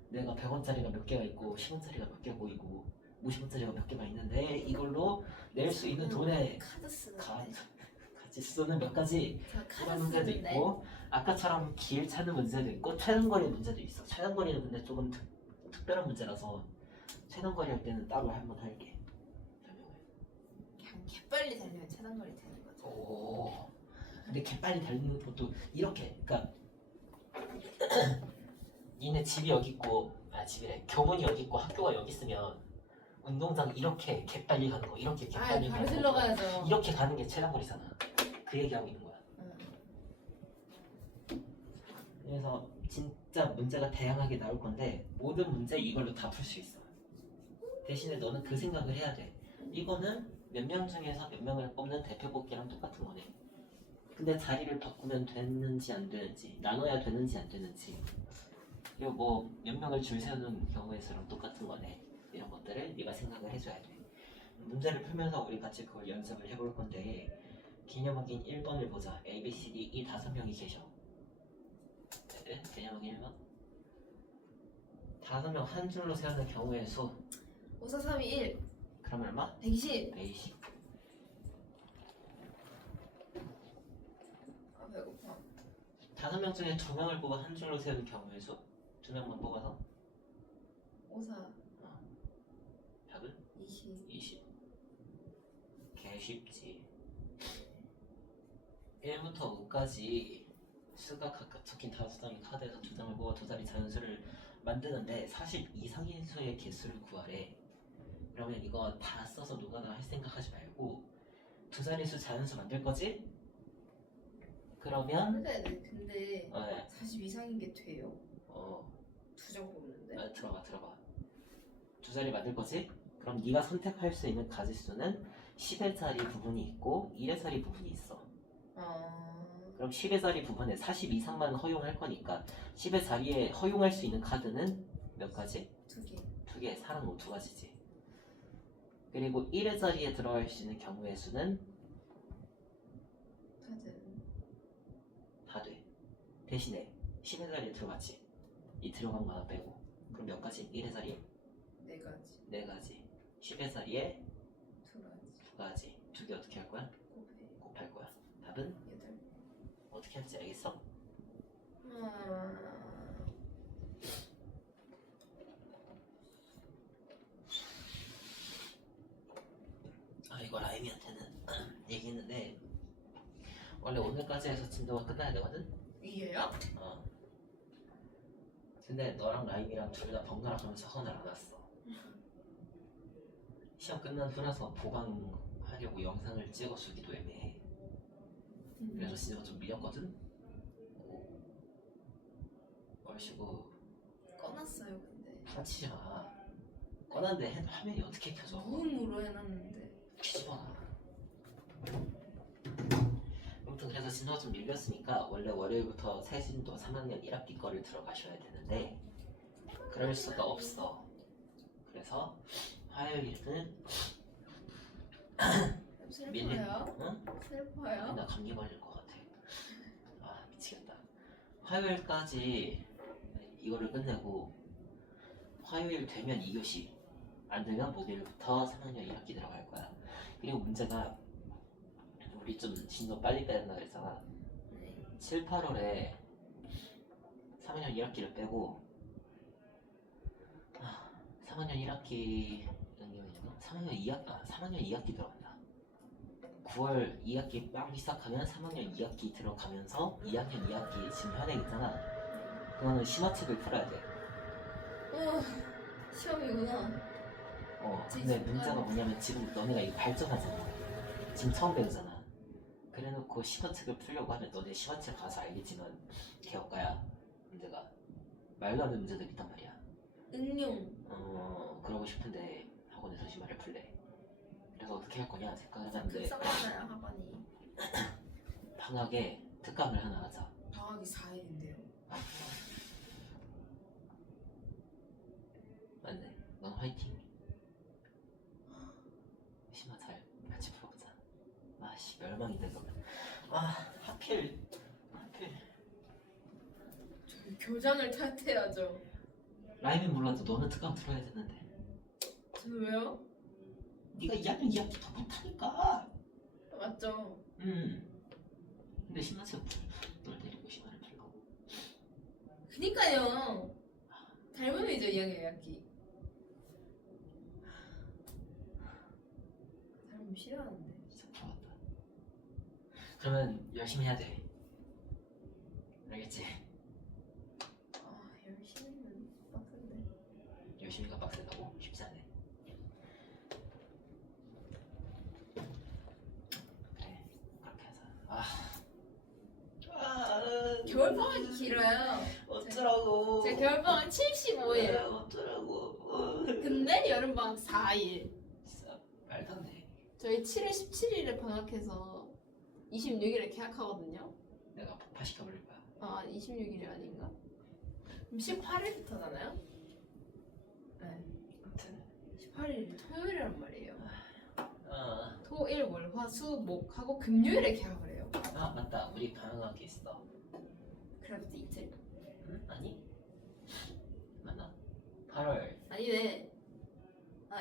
내가 100원짜리가 몇 개가 있고 10원짜리가 몇 개 보이고 50원짜리가 몇 개가 있는데 이걸로 낼 수 있는 돈의 카드 쓰는데. 같이 쓰는 몇 가지 저 이런 카드 문제도 쓰는데. 있고, 아까처럼 길 찾는 문제도 있고 최단거리 문제도 있어. 최단거리는 근데 조금 특별한 문제라서 최단거리 할 때는 따로 한번 할게. 설명을. 그냥 개빨리 달리면 차단거리 되는 거죠. 오. 근데 개빨리 달리는 것도 이렇게, 그러니까 니네 집이 여기 있고, 집이래. 교문이 여기 있고 학교가 여기 있으면 운동장 이렇게 개빨리 가는 거, 이렇게 개빨리 바로 가는 질러 거, 가야죠. 이렇게 가는 게 최단거리잖아. 그 얘기하고 있는 거야. 그래서 진짜 문제가 다양하게 나올 건데 모든 문제 이걸로 다 풀 수 있어. 대신에 너는 그 생각을 해야 돼. 이거는 몇 명 중에서 몇 명을 뽑는 대표 뽑기랑 똑같은 거네. 근데 자리를 바꾸면 되는지 안 되는지, 나눠야 되는지 안 되는지, 그리고 뭐 몇 명을 줄 세우는 경우의 수랑 똑같은 거네. 이런 것들을 네가 생각을 해줘야 돼. 문제를 풀면서 우리 같이 그걸 연습을 해볼 건데, 개념 확인 1번을 보자. A, B, C, D 이 5명이 계셔. 네, 개념 확인 1번. 5명 한 줄로 세우는 경우의 수. 5 4 3 2 1 그럼 얼마? 120. 120. 아 배고파. 5명 중에 2명을 뽑아 한 줄로 세우는 경우의 수. 2명만 뽑아서 5 4 답은 20. 20. 개 쉽지. 1부터 5까지 수가 각각 적힌 5장의 카드에서 2장을 뽑아 2자리 자연수를 만드는데 40 이상의 수의 개수를 구하래. 그러면 이거 다 써서 노가다 할 생각하지 말고 2자릿수 자연수 만들 거지? 그러면 근데 네. 40 이상인 게 돼요? 어, 2장 뽑는데? 들어봐. 2자리 만들 거지? 그럼 네가 선택할 수 있는 가지수는 10의 자리 부분이 있고 1의 자리 부분이 있어. 그럼 10의 자리 부분에 40 이상만 허용할 거니까 10의 자리에 허용할 수 있는 카드는 몇 가지? 2개. 2개, 사랑 2가지지. 그리고 1의 자리에 들어갈 수 있는 경우의 수는 카드. 다 돼. 대신에 10의 자리에 들어갔지. 이 들어간 거 하나 빼고. 그럼 몇 가지? 1의 자리에? 4가지. 4가지. 10의 자리에 2가지. 2가지. 2개 어떻게 할 거야? 곱할 거야. 답은 8. 어떻게 할지 알겠어? 이거 라임이한테는 얘기했는데 원래 오늘까지 해서 진도가 끝나야 되거든? 이게요? 근데 너랑 라임이랑 둘 다 번갈아 가면서 헌을 안 왔어. 시험 끝난 후라서 보강하려고 영상을 찍어주기도 애매해. 그래서 진도가 좀 밀렸거든? 얼씨구 꺼놨어요 근데. 다치지 마. 꺼놨는데 화면이 어떻게 켜져? 무음으로 해놨는데. 켜지 마. 아무튼 그래서 진도가 좀 밀렸으니까 원래 월요일부터 새 진도 3학년 1학기 거를 들어가셔야 되는데 그럴 수가 없어. 그래서 화요일은 슬퍼요? 응? 슬퍼요? 나 감기 걸릴 것 같아. 아 미치겠다. 화요일까지 이거를 끝내고 화요일 되면 2교시 안 되면 목요일부터 3학년 1학기 들어갈 거야. 그리고 문제가 우리 좀 진도 빨리 빼야 된다 그랬잖아. 네. 7, 8월에 3학년 1학기를 빼고 3학년 1학기 3학년 2학기 들어간다. 9월 2학기 빵 시작하면 3학년 2학기 들어가면서 2학년 2학기 지금 현행 있잖아. 그거는 심화책을 풀어야 돼. 시험이구나. 근데 문제가 뭐냐면 지금 너네가 이거 발전하잖아. 지금 처음 배우잖아. 그래놓고 심화책을 풀려고 하면 너네 심화책 가서 알겠지만 개업가야. 문제가 말도 안 되는 문제들 있단 말이야. 응용. 그러고 싶은데 학원에서 심화를 풀래. 그래서 어떻게 할 거냐 생각을 해봤는데 급성하나요 학원이? 방학에 특강을 하나 하자. 방학이 4일인데요. 맞네. 넌 화이팅. 심화 잘 같이 풀어보자. 아씨 멸망이다 이거. 하필. 저희 교장을 탓해야죠. 라임은 몰라도 너는 특강 들어야 되는데. 저는 왜요? 네가 2학년 2학기 더 못하니까. 맞죠. 근데 심화책 널 데리고 심화를 풀고. 그니까요. 닮음이죠 2학년 2학기. 닮음 싫어하는데. 진짜 부러웠다. 그러면 열심히 해야 돼. 알겠지? 열심히는 빡센데. 열심히가 빡세다고? 쉽지 않네. 그래 그렇게 하자. 겨울방학이 길어요. 어쩌라고. 제 겨울방학 75일. 어쩌라고. 근데 여름방학 4일. 진짜 말도 안 돼. 저희 7월 17일에 방학해서 26일에 개학하거든요. 내가 폭파시켜버릴 거야. 26일이 아닌가? 그럼 18일부터잖아요? 네. 아무튼 18일이 토요일이란 말이에요. 어. 토일, 월, 화, 수, 목 하고 금요일에 개학을 해요. 맞다. 우리 방학이 있어. 그래도 이틀? 응? 아니? 맞나? 8월. 아니네.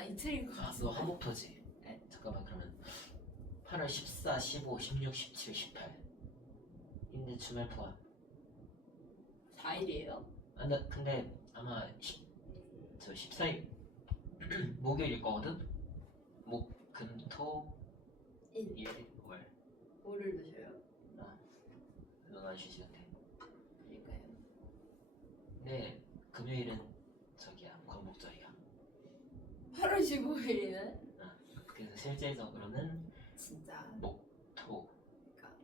이틀인 것 너 같습니다. 한목토지? 네. 잠깐만 그러면 8월 14, 15, 16, 17, 18 인데 주말 포함. 4일이에요? 나 근데 아마 14일 목요일일 거거든? 목, 금, 토, 일, 월. 월요일도 쉬어요? 넌 안 쉬지 근데. 그러니까요. 근데 금요일은 저기야 광복절이야. 8월 15일이네? 그래서 실질적으로는 진짜. 목, 토. 그러니까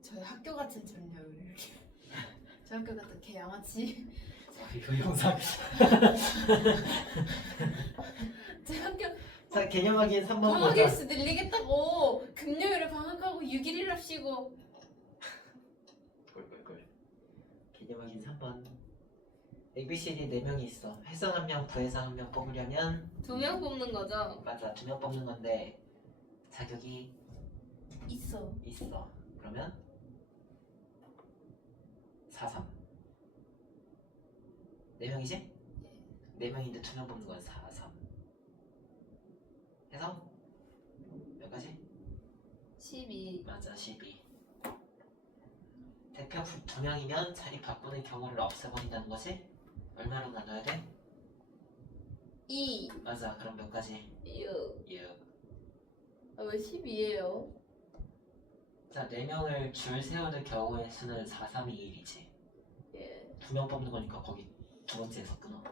저희 학교 같은 전력을 이렇게. 저희 학교 같은 개양아치. 이거 영상. 저희 학교 자 개념하기엔 3번 방학 보자. 일수 늘리겠다고 금요일에 방학하고 6일 일합시고. 꿀꿀꿀. 개념하기엔 3번. ABCD 4명이 있어. 회사 1명, 부회사 1명 뽑으려면 2명 뽑는 거죠? 맞아 2명 뽑는 건데 자격이 있어. 있어. 그러면 4-3. 4명이지? 4명인데 2명 뽑는 건 4-3. 해서 몇 가지? 12. 맞아 12. 대표 2명이면 자리 바꾸는 경우를 없애버린다는 거지? 얼마로 나눠야 돼? 2. 맞아 그럼 몇 가지? 6. 6. 왜 12예요? 자 4명을 줄 세우는 경우의 수는 4, 3, 2, 1이지. 예. 2명 뽑는 거니까 거기 두 번째에서 끊어.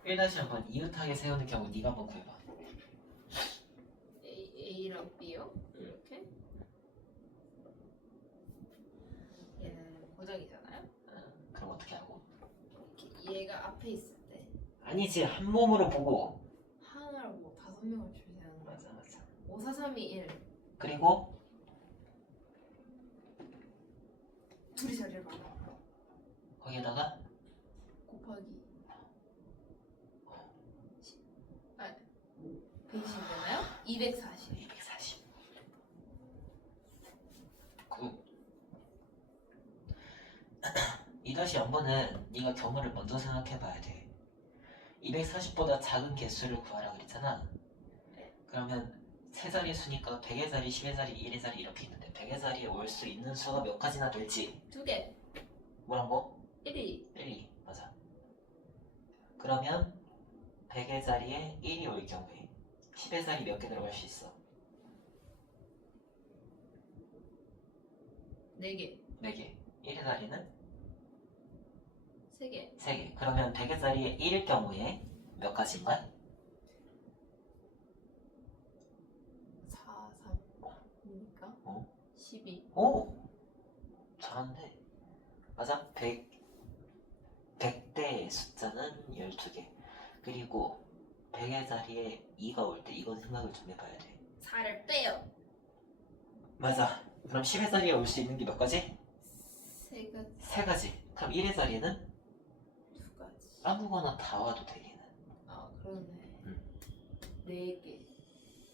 오케이. 1-한번 이웃하게 세우는 경우 네가 한번 구해봐. A랑 B요? 이렇게? 얘는 고정이잖아요? 그럼 어떻게 아니지, 한 몸으로 보고. 하나를 뭐 5명을 출세하는 거야. 맞아. 5, 4, 3, 2, 1. 그리고 둘이 자리를 바꿔. 거기에다가 곱하기. 아, 120 되나요? 240. 240. 그 2-0번은 네가 경우를 먼저 생각해봐야 돼. 240보다 작은 개수를 구하라 그랬잖아. 그러면 세 자리 수니까 100의 자리, 10의 자리, 1의 자리 이렇게 있는데 100의 자리에 올 수 있는 수가 몇 가지나 될지. 2개. 뭐라고? 1이. 1, 2. 맞아. 그러면 100의 자리에 1이 올 경우에 10의 자리 몇 개 들어갈 수 있어? 4개. 4개. 1의 자리는 3개. 3개. 그러면 100의 자리에 1일 경우에 몇 가지인 거야? 4, 3이니까 어? 12. 오! 잘하는데. 맞아. 100대의 숫자는 12개. 그리고 100의 자리에 2가 올 때 이건 생각을 좀 해봐야 돼. 4를 빼요. 맞아. 그럼 10의 자리에 올 수 있는 게 몇 가지? 3가지. 3가지. 그럼 1의 자리에는 2가지. 아무거나 다 와도 되기는. 아, 그러네. 응. 4개.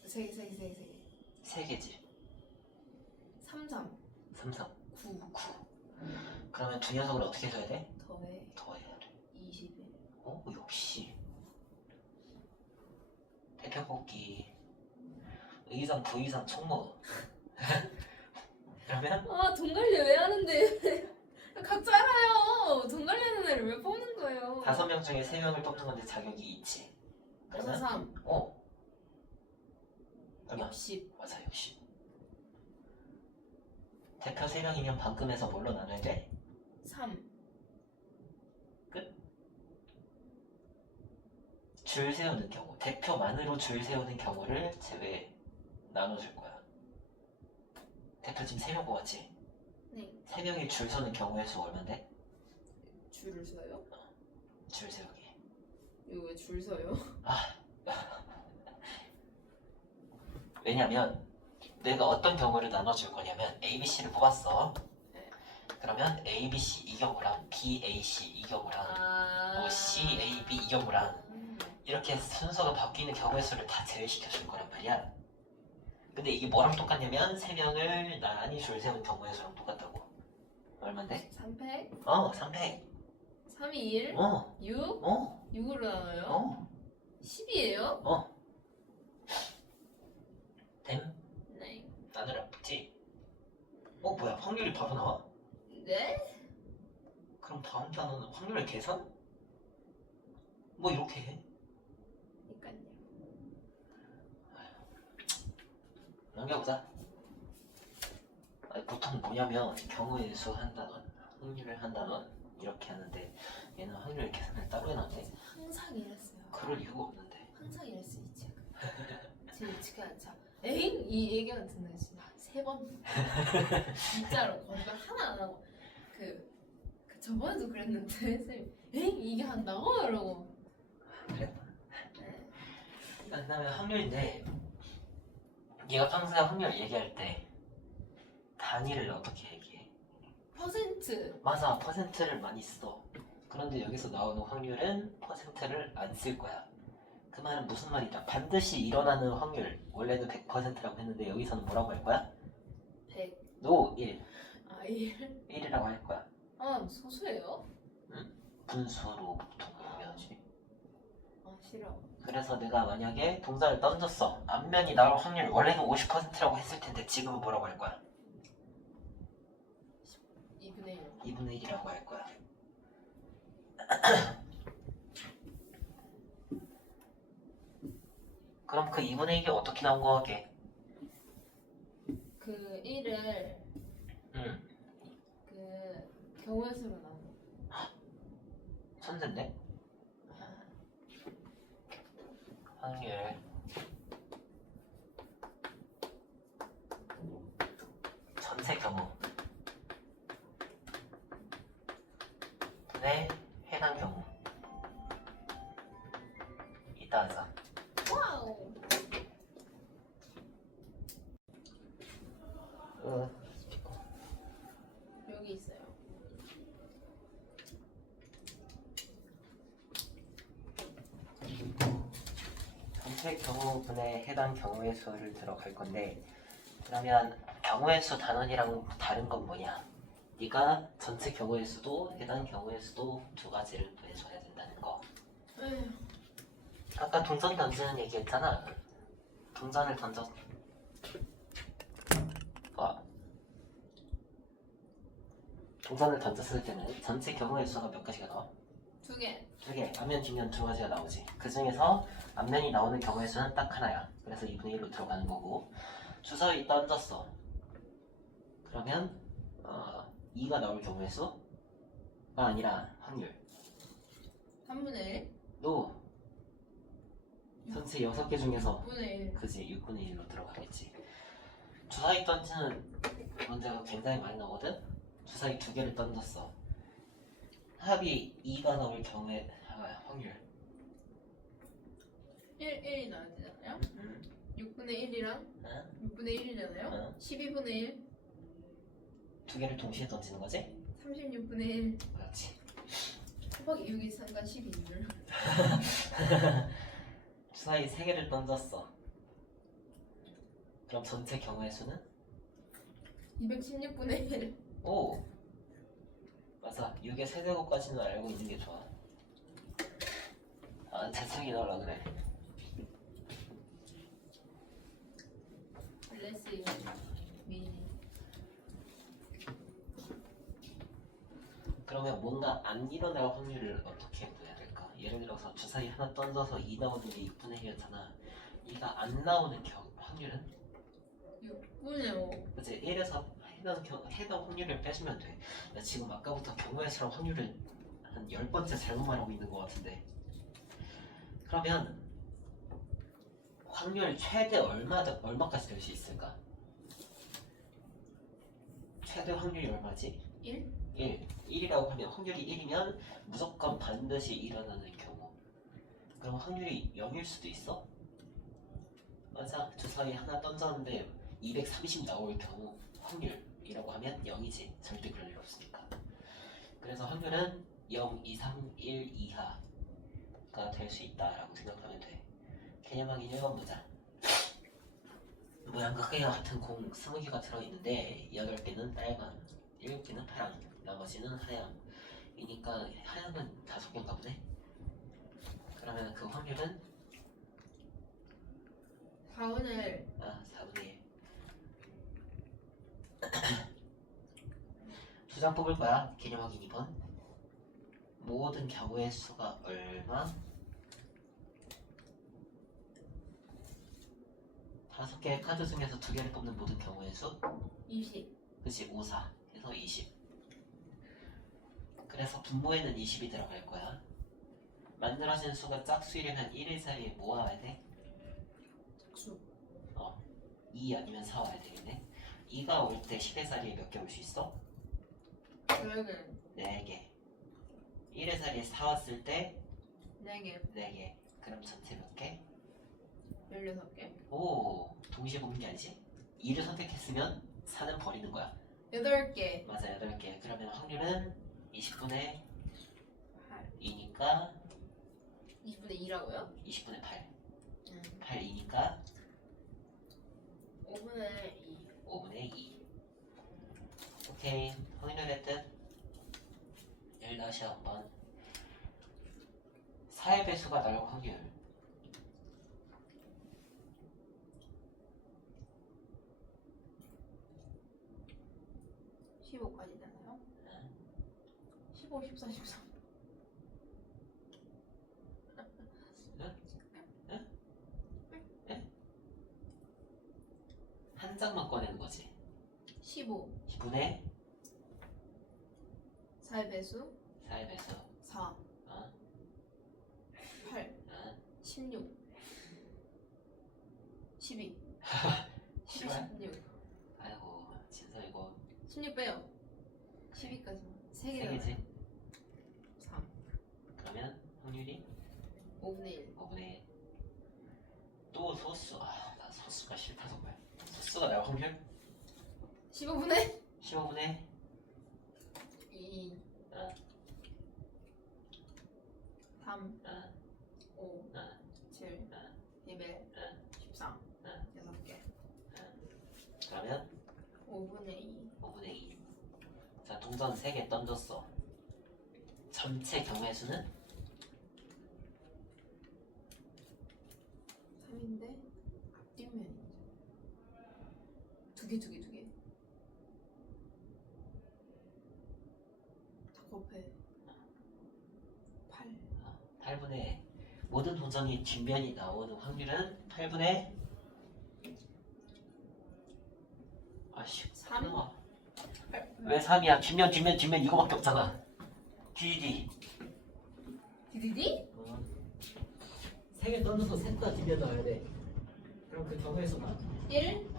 3개. 3개지. 3, 3. 3, 3, 9. 9. 그러면 두 녀석을 어떻게 해줘야 돼? 더해 더해야 돼. 21. 오, 역시. 대표 뽑기. 의상, 부의상, 총무. 그러면 아, 돈 관리 왜 하는데? 각자 알아요. 돈 관리하는 애를 왜 뽑는 거예요? 5명 중에 3명을 뽑는 건데 자격이 있지. 5, 4, 그러면 3. 얼마? 60. 맞아, 60. 대표 3명이면 반금에서 뭘로 나눠야 돼? 3. 줄 세우는 경우, 대표만으로 줄 세우는 경우를 제외 나눠줄 거야. 대표 지금 3명 뽑았지? 네. 3명이 줄 서는 경우의 수 얼만데? 줄을 서요? 줄 세우기. 이거 왜 줄 서요? 왜냐면 내가 어떤 경우를 나눠줄 거냐면 A, B, C를 뽑았어. 네. 그러면 A, B, C 이 경우랑 B, A, C 이 경우랑 뭐 C, A, B 이 경우랑 이렇게 순서가 바뀌는 경우의 수를 다 제외시켜 줄 거란 말이야. 근데 이게 뭐랑 똑같냐면 3명을 나란히 줄 세운 경우의 수랑 똑같다고. 얼만데? 3팩? 3팩. 3이 1? 6? 6으로 나눠요? 10이에요? 됨? 네. 나누라 붙지? 뭐야, 확률이 바로 나와? 네? 그럼 다음 단어는 확률의 계산? 뭐 이렇게 해? 그러니까요. 넘겨보자. 아니, 보통 뭐냐면 경우의 수 한다던 확률을 한다던 이렇게 하는데 얘는 확률 계산을 따로 해놨네. 항상 이랬어요. 그럴 이유가 없는데. 항상 이럴 수 있지. 제 지금 자, 에잉 이 얘기만 듣는 진짜 3번. 진짜로 거짓말 하나 안 하고 그 저번에도 그랬는데 쌤 에잉 이게 한다고 이러고. 그래. 네. 그 다음에 확률인데 얘가 평소에 확률 얘기할 때 단위를 어떻게 얘기해? 퍼센트. 맞아, 퍼센트를 많이 써. 그런데 여기서 나오는 확률은 퍼센트를 안 쓸 거야. 그 말은 무슨 말이다? 반드시 일어나는 확률, 원래는 100%라고 했는데 여기서는 뭐라고 할 거야? 100. No, 1. 아 1. 1이라고 할 거야. 아 소수예요? 분수로 보통 의미하지. 아 싫어. 그래서 내가 만약에 동사를 던졌어. 앞면이 나올 확률 원래는 50%라고 했을 텐데 지금은 뭐라고 할 거야? 2분의 1. 2분의 1이라고 할 거야. 그럼 그 2분의 1이 어떻게 나온 거 같게? 그 1을 그 경우의 수로 나눠. 천재인데? 확률 전체 경우 분의 해당 경우 여기 있어요. 전체 경우분에 해당 경우의 수를 들어갈 건데 그러면 경우의 수 단원이랑 다른 건 뭐냐? 네가 전체 경우의 수도 해당 경우의 수도 두 가지를 구해줘야 된다는 거. 에휴, 아까 동전 던지는 얘기했잖아. 동전을 던져. 동전을 던졌을 때는 전체 경우의 수가 몇 가지가 나와? 2개. 두 개. 앞면, 뒷면 두 가지가 나오지. 그 중에서 앞면이 나오는 경우의 수는 딱 하나야. 그래서 2분의 1로 들어가는 거고. 주사위 던졌어. 그러면 2가 나올 경우의 수가 아니라 확률. 3분의 1. 너 전체 6개 중에서 6분의 1. 그지 6분의 1로 들어가겠지. 주사위 던지는 문제가 굉장히 많이 나오거든. 주사위 2개를 던졌어. 합이 2가 나올 경우에 확률 1이 나와야 되잖아요. 6분의 1이랑 응? 6분의 1이잖아요. 응? 12분의 1. 2개를 동시에 던지는 거지? 36분의 1. 그렇지. 곱하기 6이 상관 12를. 주사위 3개를 던졌어. 그럼 전체 경우의 수는? 216분의 1. 오! 맞아. 6의 세제곱까지는 알고 있는 게 좋아. 재채기 넣으려 그래. 블레싱 미니. 그러면 뭔가 안 일어날 확률을 어떻게 구해야 될까? 예를 들어서 주사위 하나 던져서 2 나오는 게 6분의 1이었잖아. 2가 안 나오는 확률은? 6분의 5. 그치? 1에서 해당 확률을 빼주면 돼. 나 지금 아까부터 경우의 수랑 확률을 한 10번째 잘못 말하고 있는 것 같은데. 그러면 확률 최대 얼마까지 될 수 있을까? 최대 확률이 얼마지? 1? 1. 1이라고 하면 확률이 1이면 무조건 반드시 일어나는 경우. 그럼 확률이 0일 수도 있어? 맞아. 주사위 하나 던졌는데 230 나올 경우 확률이라고 하면 0이지. 절대 그럴 일 없으니까. 그래서 확률은 0, 2, 3, 1 이하가 될 수 있다라고 생각하면 돼. 개념 확인 1번 보자. 모양과 크기가 같은 공 20개가 들어있는데 8개는 빨강, 7개는 파랑, 나머지는 하양. 이니까 하양은 5개인가 보네. 그러면 그 확률은 4분의 1. 4분의 1. 두 장 뽑을 거야. 개념 확인 2번. 모든 경우의 수가 얼마? 5개의 카드 중에서 2개를 뽑는 모든 경우의 수? 20. 그치, 5, 4 해서 20. 그래서 분모에는 20이 들어갈 거야. 만들어진 수가 짝수이려면 1의 자리에 뭐 와야 돼? 작수. 2 아니면 4 와야 되겠네. 2가 올 때 10의 자리에 몇 개 올 수 있어? 4개. 4개. 1의 자리에 4 왔을 때 4개. 4개. 그럼 전체 몇 개? 16개. 오, 동시에 뽑는 게 아니지? 2를 선택했으면 4는 버리는 거야. 8개. 맞아, 8개. 그러면 확률은 20분의 8. 2니까 20분의 2라고요? 20분의 8. 응. 8, 2니까 5분의 2. 5분의 2. 오케이. 확률 됐듯. 1-한번. 4의 배수가 나올 확률. 15까지 되나요? 15, 14, 13. 한 장만 꺼내는 거지. 15. 10분의 4의 배수. 4의 배수. 4. 8. 16. 12. 10월? 16. 아이고, 진짜 이거 16 빼요. 12까지만. 3개 3개지? 3. 그러면 확률이 5분의 1. 5분의 1. 또 소수. 나 소수가 싫다 정말. 소수가 나올 확률? 15분의 15분의 2 어. 3 어. 5 어. 7 어. 11 13 6개 그러면 5분의 2 5분의 2. 자, 동전 3개 던졌어. 전체 경우의 수는 3인데 앞뒷면이 2개 다 곱해 8 8분의 모든 동전이 뒷면이 나오는 확률은 8분의 아씨 3 왜 3이야? 뒷면 이거밖에 없잖아. DD. 디디디? 3개 던져서 셋 다 뒷면 나와야 돼. 그럼 그 경우에서만 1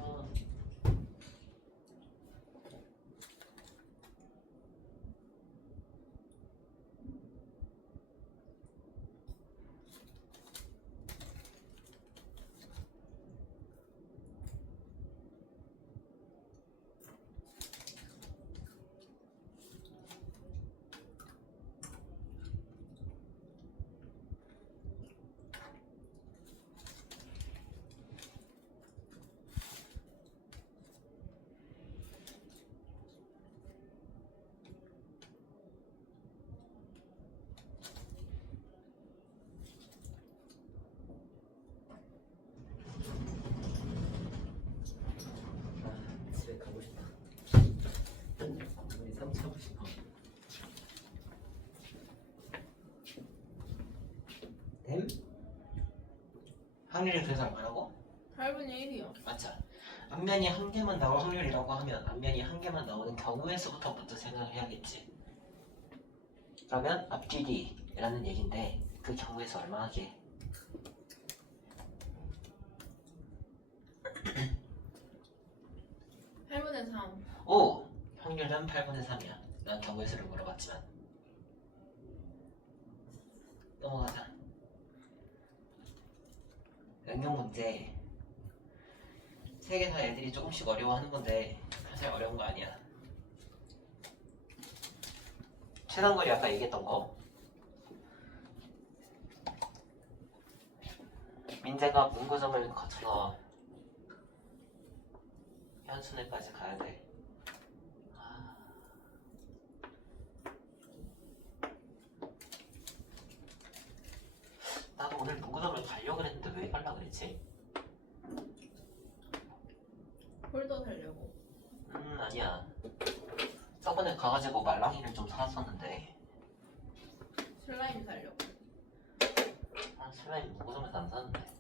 집에 가고 싶다. 우리 3차 하고 싶어. 됨? 확률이 그래서 얼마라고? 8분의 1이요 맞죠? 앞면이 한 개만 나올 확률이라고 하면 앞면이 한 개만 나오는 경우의 수부터 먼저 생각을 해야겠지. 그러면 앞뒤리라는 얘긴데 그 경우의 수 얼마 하게? 8분의 3 오! 확률은 8분의 3이야. 난 경우의 수를 물어봤지만. 넘어가자. 응용 문제. 세 개 다 애들이 조금씩 어려워하는 건데 사실 어려운 거 아니야. 최단거리 아까 얘기했던 거. 민재가 문구점을 거쳐서 현순회까지 가야 돼. 나도 오늘 문구점을 가려고 그랬는데 왜 가려고 그랬지? 폴더 살려고 아니야. 저번에 가가지고 말랑이를 좀 사왔었는데 슬라임 살려고 슬라임 문구점에서 안 샀는데.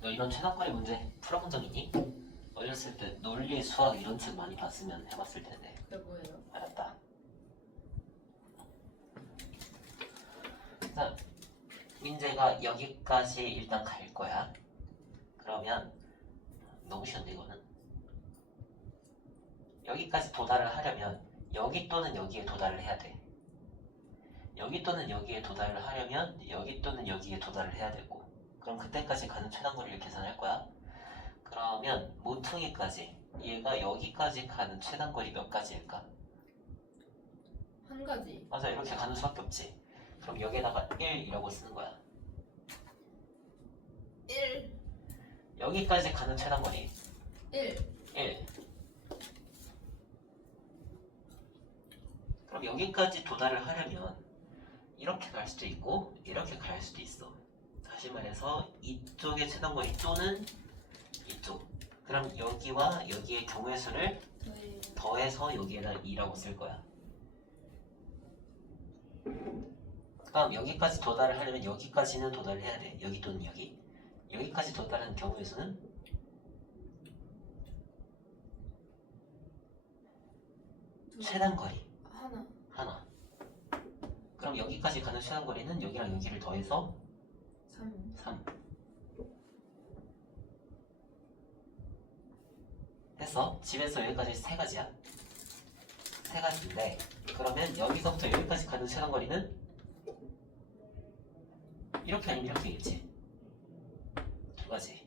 너 이런 최단거리 문제 풀어본 적 있니? 어렸을 때 논리, 수학 이런 책 많이 봤으면 해봤을 텐데. 그게 뭐예요? 알았다. 자, 민재가 여기까지 일단 갈 거야. 그러면 너무 쉬운데 이거는. 여기까지 도달을 하려면 여기 또는 여기에 도달을 해야 돼. 여기 또는 여기에 도달을 하려면 여기 또는 여기에 도달을 해야 되고, 그럼 그때까지 가는 최단거리를 계산할 거야. 그러면 모퉁이까지, 얘가 여기까지 가는 최단거리 몇 가지일까? 한 가지 맞아, 이렇게 가는 수밖에 없지. 그럼 여기에다가 1이라고 쓰는 거야. 1 여기까지 가는 최단거리 1 그럼 여기까지 도달을 하려면 이렇게 갈 수도 있고 이렇게 갈 수도 있어. 다시 말해서 이쪽의 최단거리 또는 이쪽. 그럼 여기와 여기의 경우의 수를 더해서 여기에다 2라고 쓸 거야. 그럼 여기까지 도달을 하려면 여기까지는 도달을 해야 돼. 여기 또는 여기. 여기까지 도달하는 경우의 수는 최단거리 하나. 그럼 여기까지 가는 최단거리는 여기랑 여기를 더해서 3. 됐어? 집에서 여기까지 세 가지야. 세 가지인데 그러면 여기서부터 여기까지 가는 최단거리는 이렇게 아니면 이렇게겠지. 가지.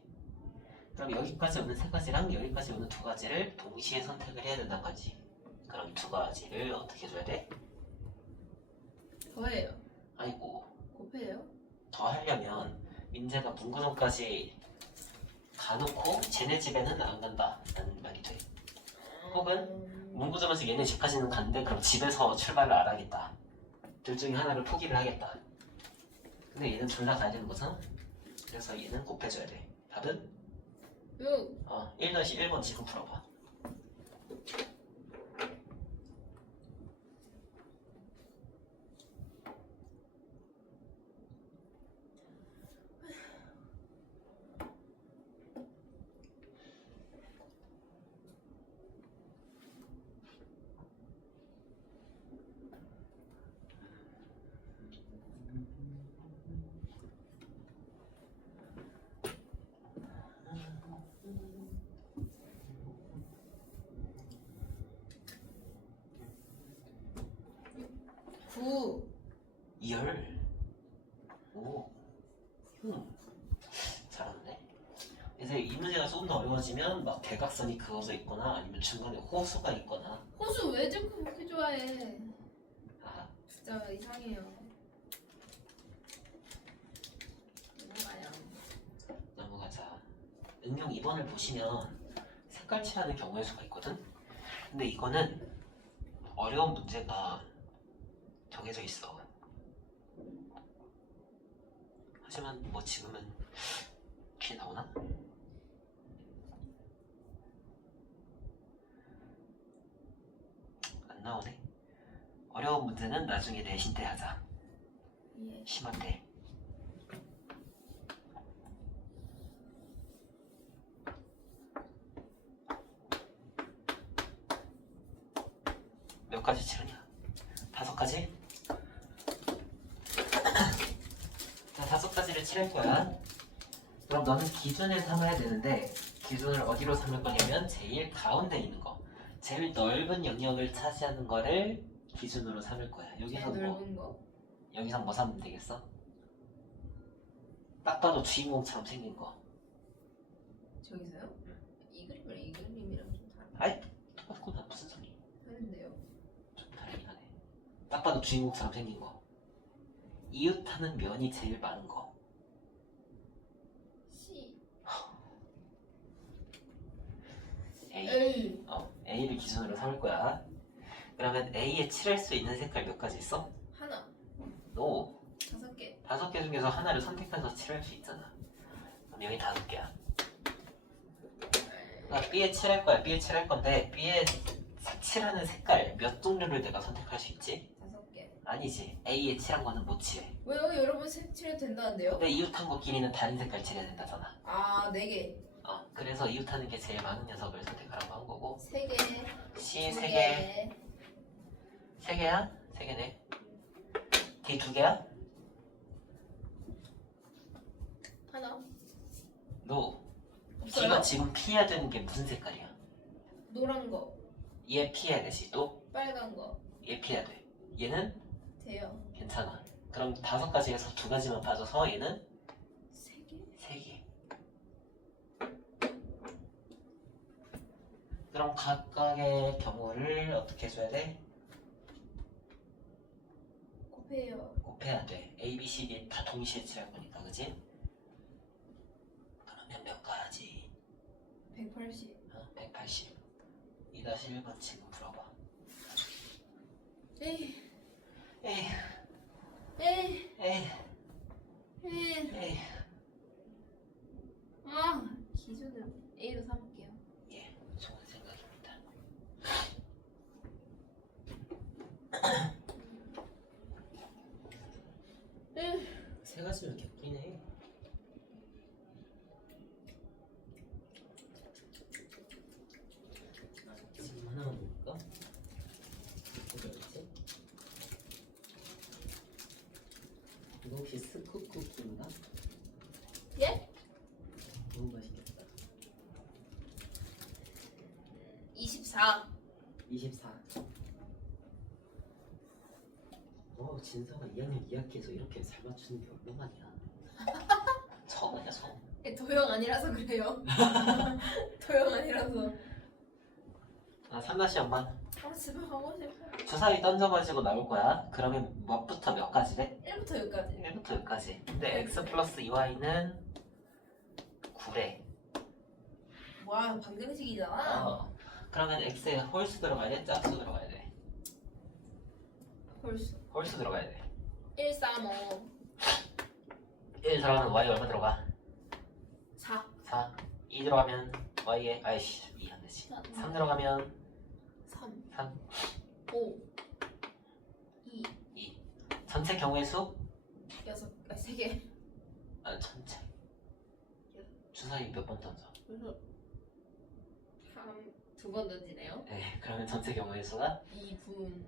그럼 여기까지 오는 세 가지랑 여기까지 오는 두 가지를 동시에 선택을 해야 된단 말이지. 그럼 두 가지를 어떻게 해줘야 돼? 더해요. 아이고, 곱해요. 더 하려면 민재가 문구점까지 가놓고 쟤네 집에는 안 간다 라는 말이 돼. 혹은 문구점에서 얘네 집까지는 간대. 그럼 집에서 출발을 안 하겠다. 둘 중에 하나를 포기를 하겠다. 근데 얘는 둘 다 가야 되는 거잖아. 그래서 얘는 곱해줘야 돼. 답은? 6. 1-1번 지금 풀어봐. 구. 2열. 오. 잘하네. 이제 이 문제가 조금 더 어려워지면 막 대각선이 그어져 있거나 아니면 중간에 호수가 있거나. 호수 왜 자꾸 그렇게 좋아해? 아, 진짜 이상해요. 넘어가요. 넘어가자. 응용 2번을 보시면 색깔 칠하는 경우의 수가 있거든. 근데 이거는 어려운 문제가 정해져 있어. 하지만 뭐 지금은 귀에 나오나? 안 나오네. 어려운 문제는 나중에 내신 때 하자. 예. 심한데. 몇 가지 치르냐? 5가지? 자, 5가지를 칠할 거야. 그럼 너는 기준을 삼아야 되는데 기준을 어디로 삼을 거냐면 제일 가운데 있는 거, 제일 넓은 영역을 차지하는 거를 기준으로 삼을 거야. 제일 여기서 뭐 넓은 거. 여기서 뭐 삼으면 되겠어? 딱 봐도 주인공처럼 생긴 거. 저기서요? 이 그림이랑 이 그림이랑 좀 아이, 똑같구나. 무슨 소리? 다른데요? 좀 다르긴 하네. 딱 봐도 주인공처럼 생긴 거. 이웃하는 면이 제일 많은 거. C. A. L. A를 기준으로 삼을 거야. 그러면 A에 칠할 수 있는 색깔 몇 가지 있어? 하나. No. 5개. 5개 중에서 하나를 선택해서 칠할 수 있잖아. 그럼 여기 5개야. 그러니까 B에 칠할 거야. B에 칠할 건데 B에 칠하는 색깔 몇 종류를 내가 선택할 수 있지? 5개. 아니지. A에 칠한 거는 못 칠해. 왜요? 여러분 색칠해도 된다는데요? 근데 이웃한 거끼리는 다른 색깔 칠해야 된다잖아. 아, 4개. 그래서 이웃하는 게 제일 많은 녀석을 선택하라고 한 거고. 3개. C 3개. 3개야? 3개네. D 2개야? 하나. No. 없어요? D가 지금 피해야 되는 게 무슨 색깔이야? 노란 거. 얘 피해야 되지. 또? 빨간 거. 얘 피해야 돼. 얘는 돼요. 괜찮아. 그럼 5가지에서 2가지만 빠져서 얘는 3개? 3개. 그럼 각각의 경우를 어떻게 해줘야 돼? 곱해요. 곱해야 돼. A, B, C, D 다 동시에 칠할 거니까, 그지? 그러면 몇 가지? 180. 180. 2-1번 지금 풀어봐. 에이. 에이, 에이. 에이, 에이. 에이. 아, 기준을 A로 삼을게요. 예, 좋은 생각입니다. 에이. 3가지면 개꿀이네. 지금 하나만 볼까? 뭐였지? 이거 혹시 스쿠쿠키인가? 예? 너무 맛있겠다. 24. 24. 진서가 2학년 2학기에서 이렇게 잘 맞추는 게 얼마만이야? 처음 아니야, 처음. 도형 아니라서 그래요. 도형 아니라서. 아, 3-0만 바로 집에 가고 싶어. 주사위 던져가지고 나올 거야. 그러면 몇부터 몇 가지래? 1부터 여기까지. 1부터 여기까지. 근데 x 플러스 2y는 9래. 와 방정식이잖아. 그러면 x에 홀수 들어가야 돼? 짝수 들어가야 돼? 홀수. 홀수 들어가야 돼. 1, 3, 5, 1 들어가면 y 얼마 들어가? 4. 4. 2 들어가면 y에 아이씨 2 안 되지. 3 들어가면 3, 3. 5, 2, 2. 전체 경우의 수? 6, 3개. 아 전체. 주사위 몇 번 던져? 그래서 2번 던지네요. 네. 그러면 전체 경우의 수가? 2분.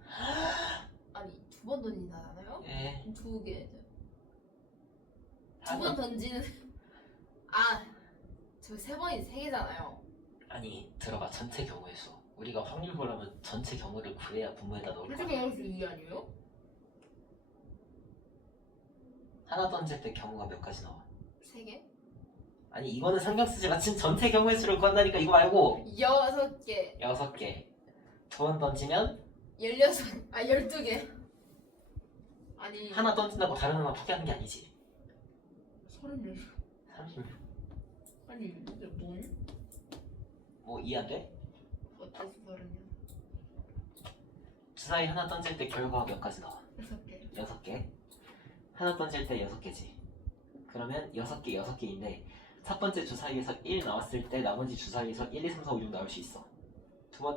아니 2번 던진다잖아요? 네. 2개. 2번 던지는 저 3번이 3개잖아요. 아니 들어봐. 전체 경우의 수. 우리가 확률 보려면 전체 경우를 구해야 분모에다 넣을 거야. 솔직히 할수 2 아니에요? 하나 던질 때 경우가 몇 가지 나와? 3개? 아니 이거는 신경 쓰지 마. 지금 전체 경우의 수를 구한다니까. 이거 말고 6개. 6개. 2번 던지면 12개. 아니 하나 던진다고 다른 하나 포기하는 게 아니지. 36. 36. 아니 이게 뭔? 뭐 이해 안 돼? 어째서 36? 주사위 하나 던질 때 결과가 몇 가지 나와? 6개. 6개. 하나 던질 때 6개지. 그러면 6개, 6개인데 첫 번째 주사위에서 1 나왔을 때 나머지 주사위에서 1, 2, 3, 4, 5, 6 나올 수 있어.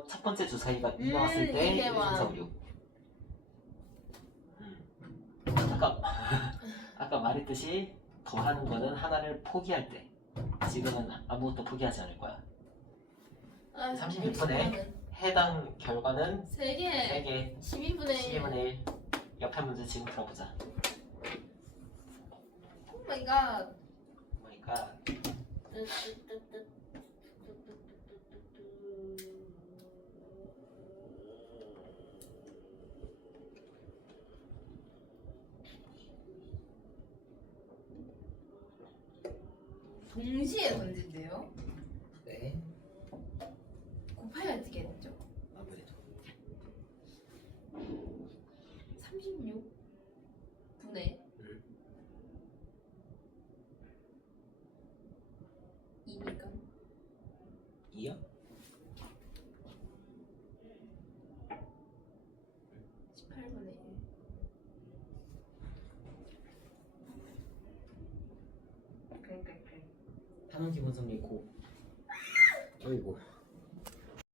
첫 번째 주사위가 2 나왔을 때 1, 2, 3, 4, 5, 6. 아까 말했듯이 더하는 거는 하나를 포기할 때. 지금은 아무것도 포기하지 않을 거야. 36분에 해당 결과는 3개. 3개, 12분의 1. 12분의 1. 옆에 문제 지금 풀어보자. 오 마이 갓. 그러니까 동시에 던진대요. 네. 곱하기 어떻게 됐죠? 아무래도 36분의 2니까 2요? 18분의 1. 단원 기본 성리 고. 어이구.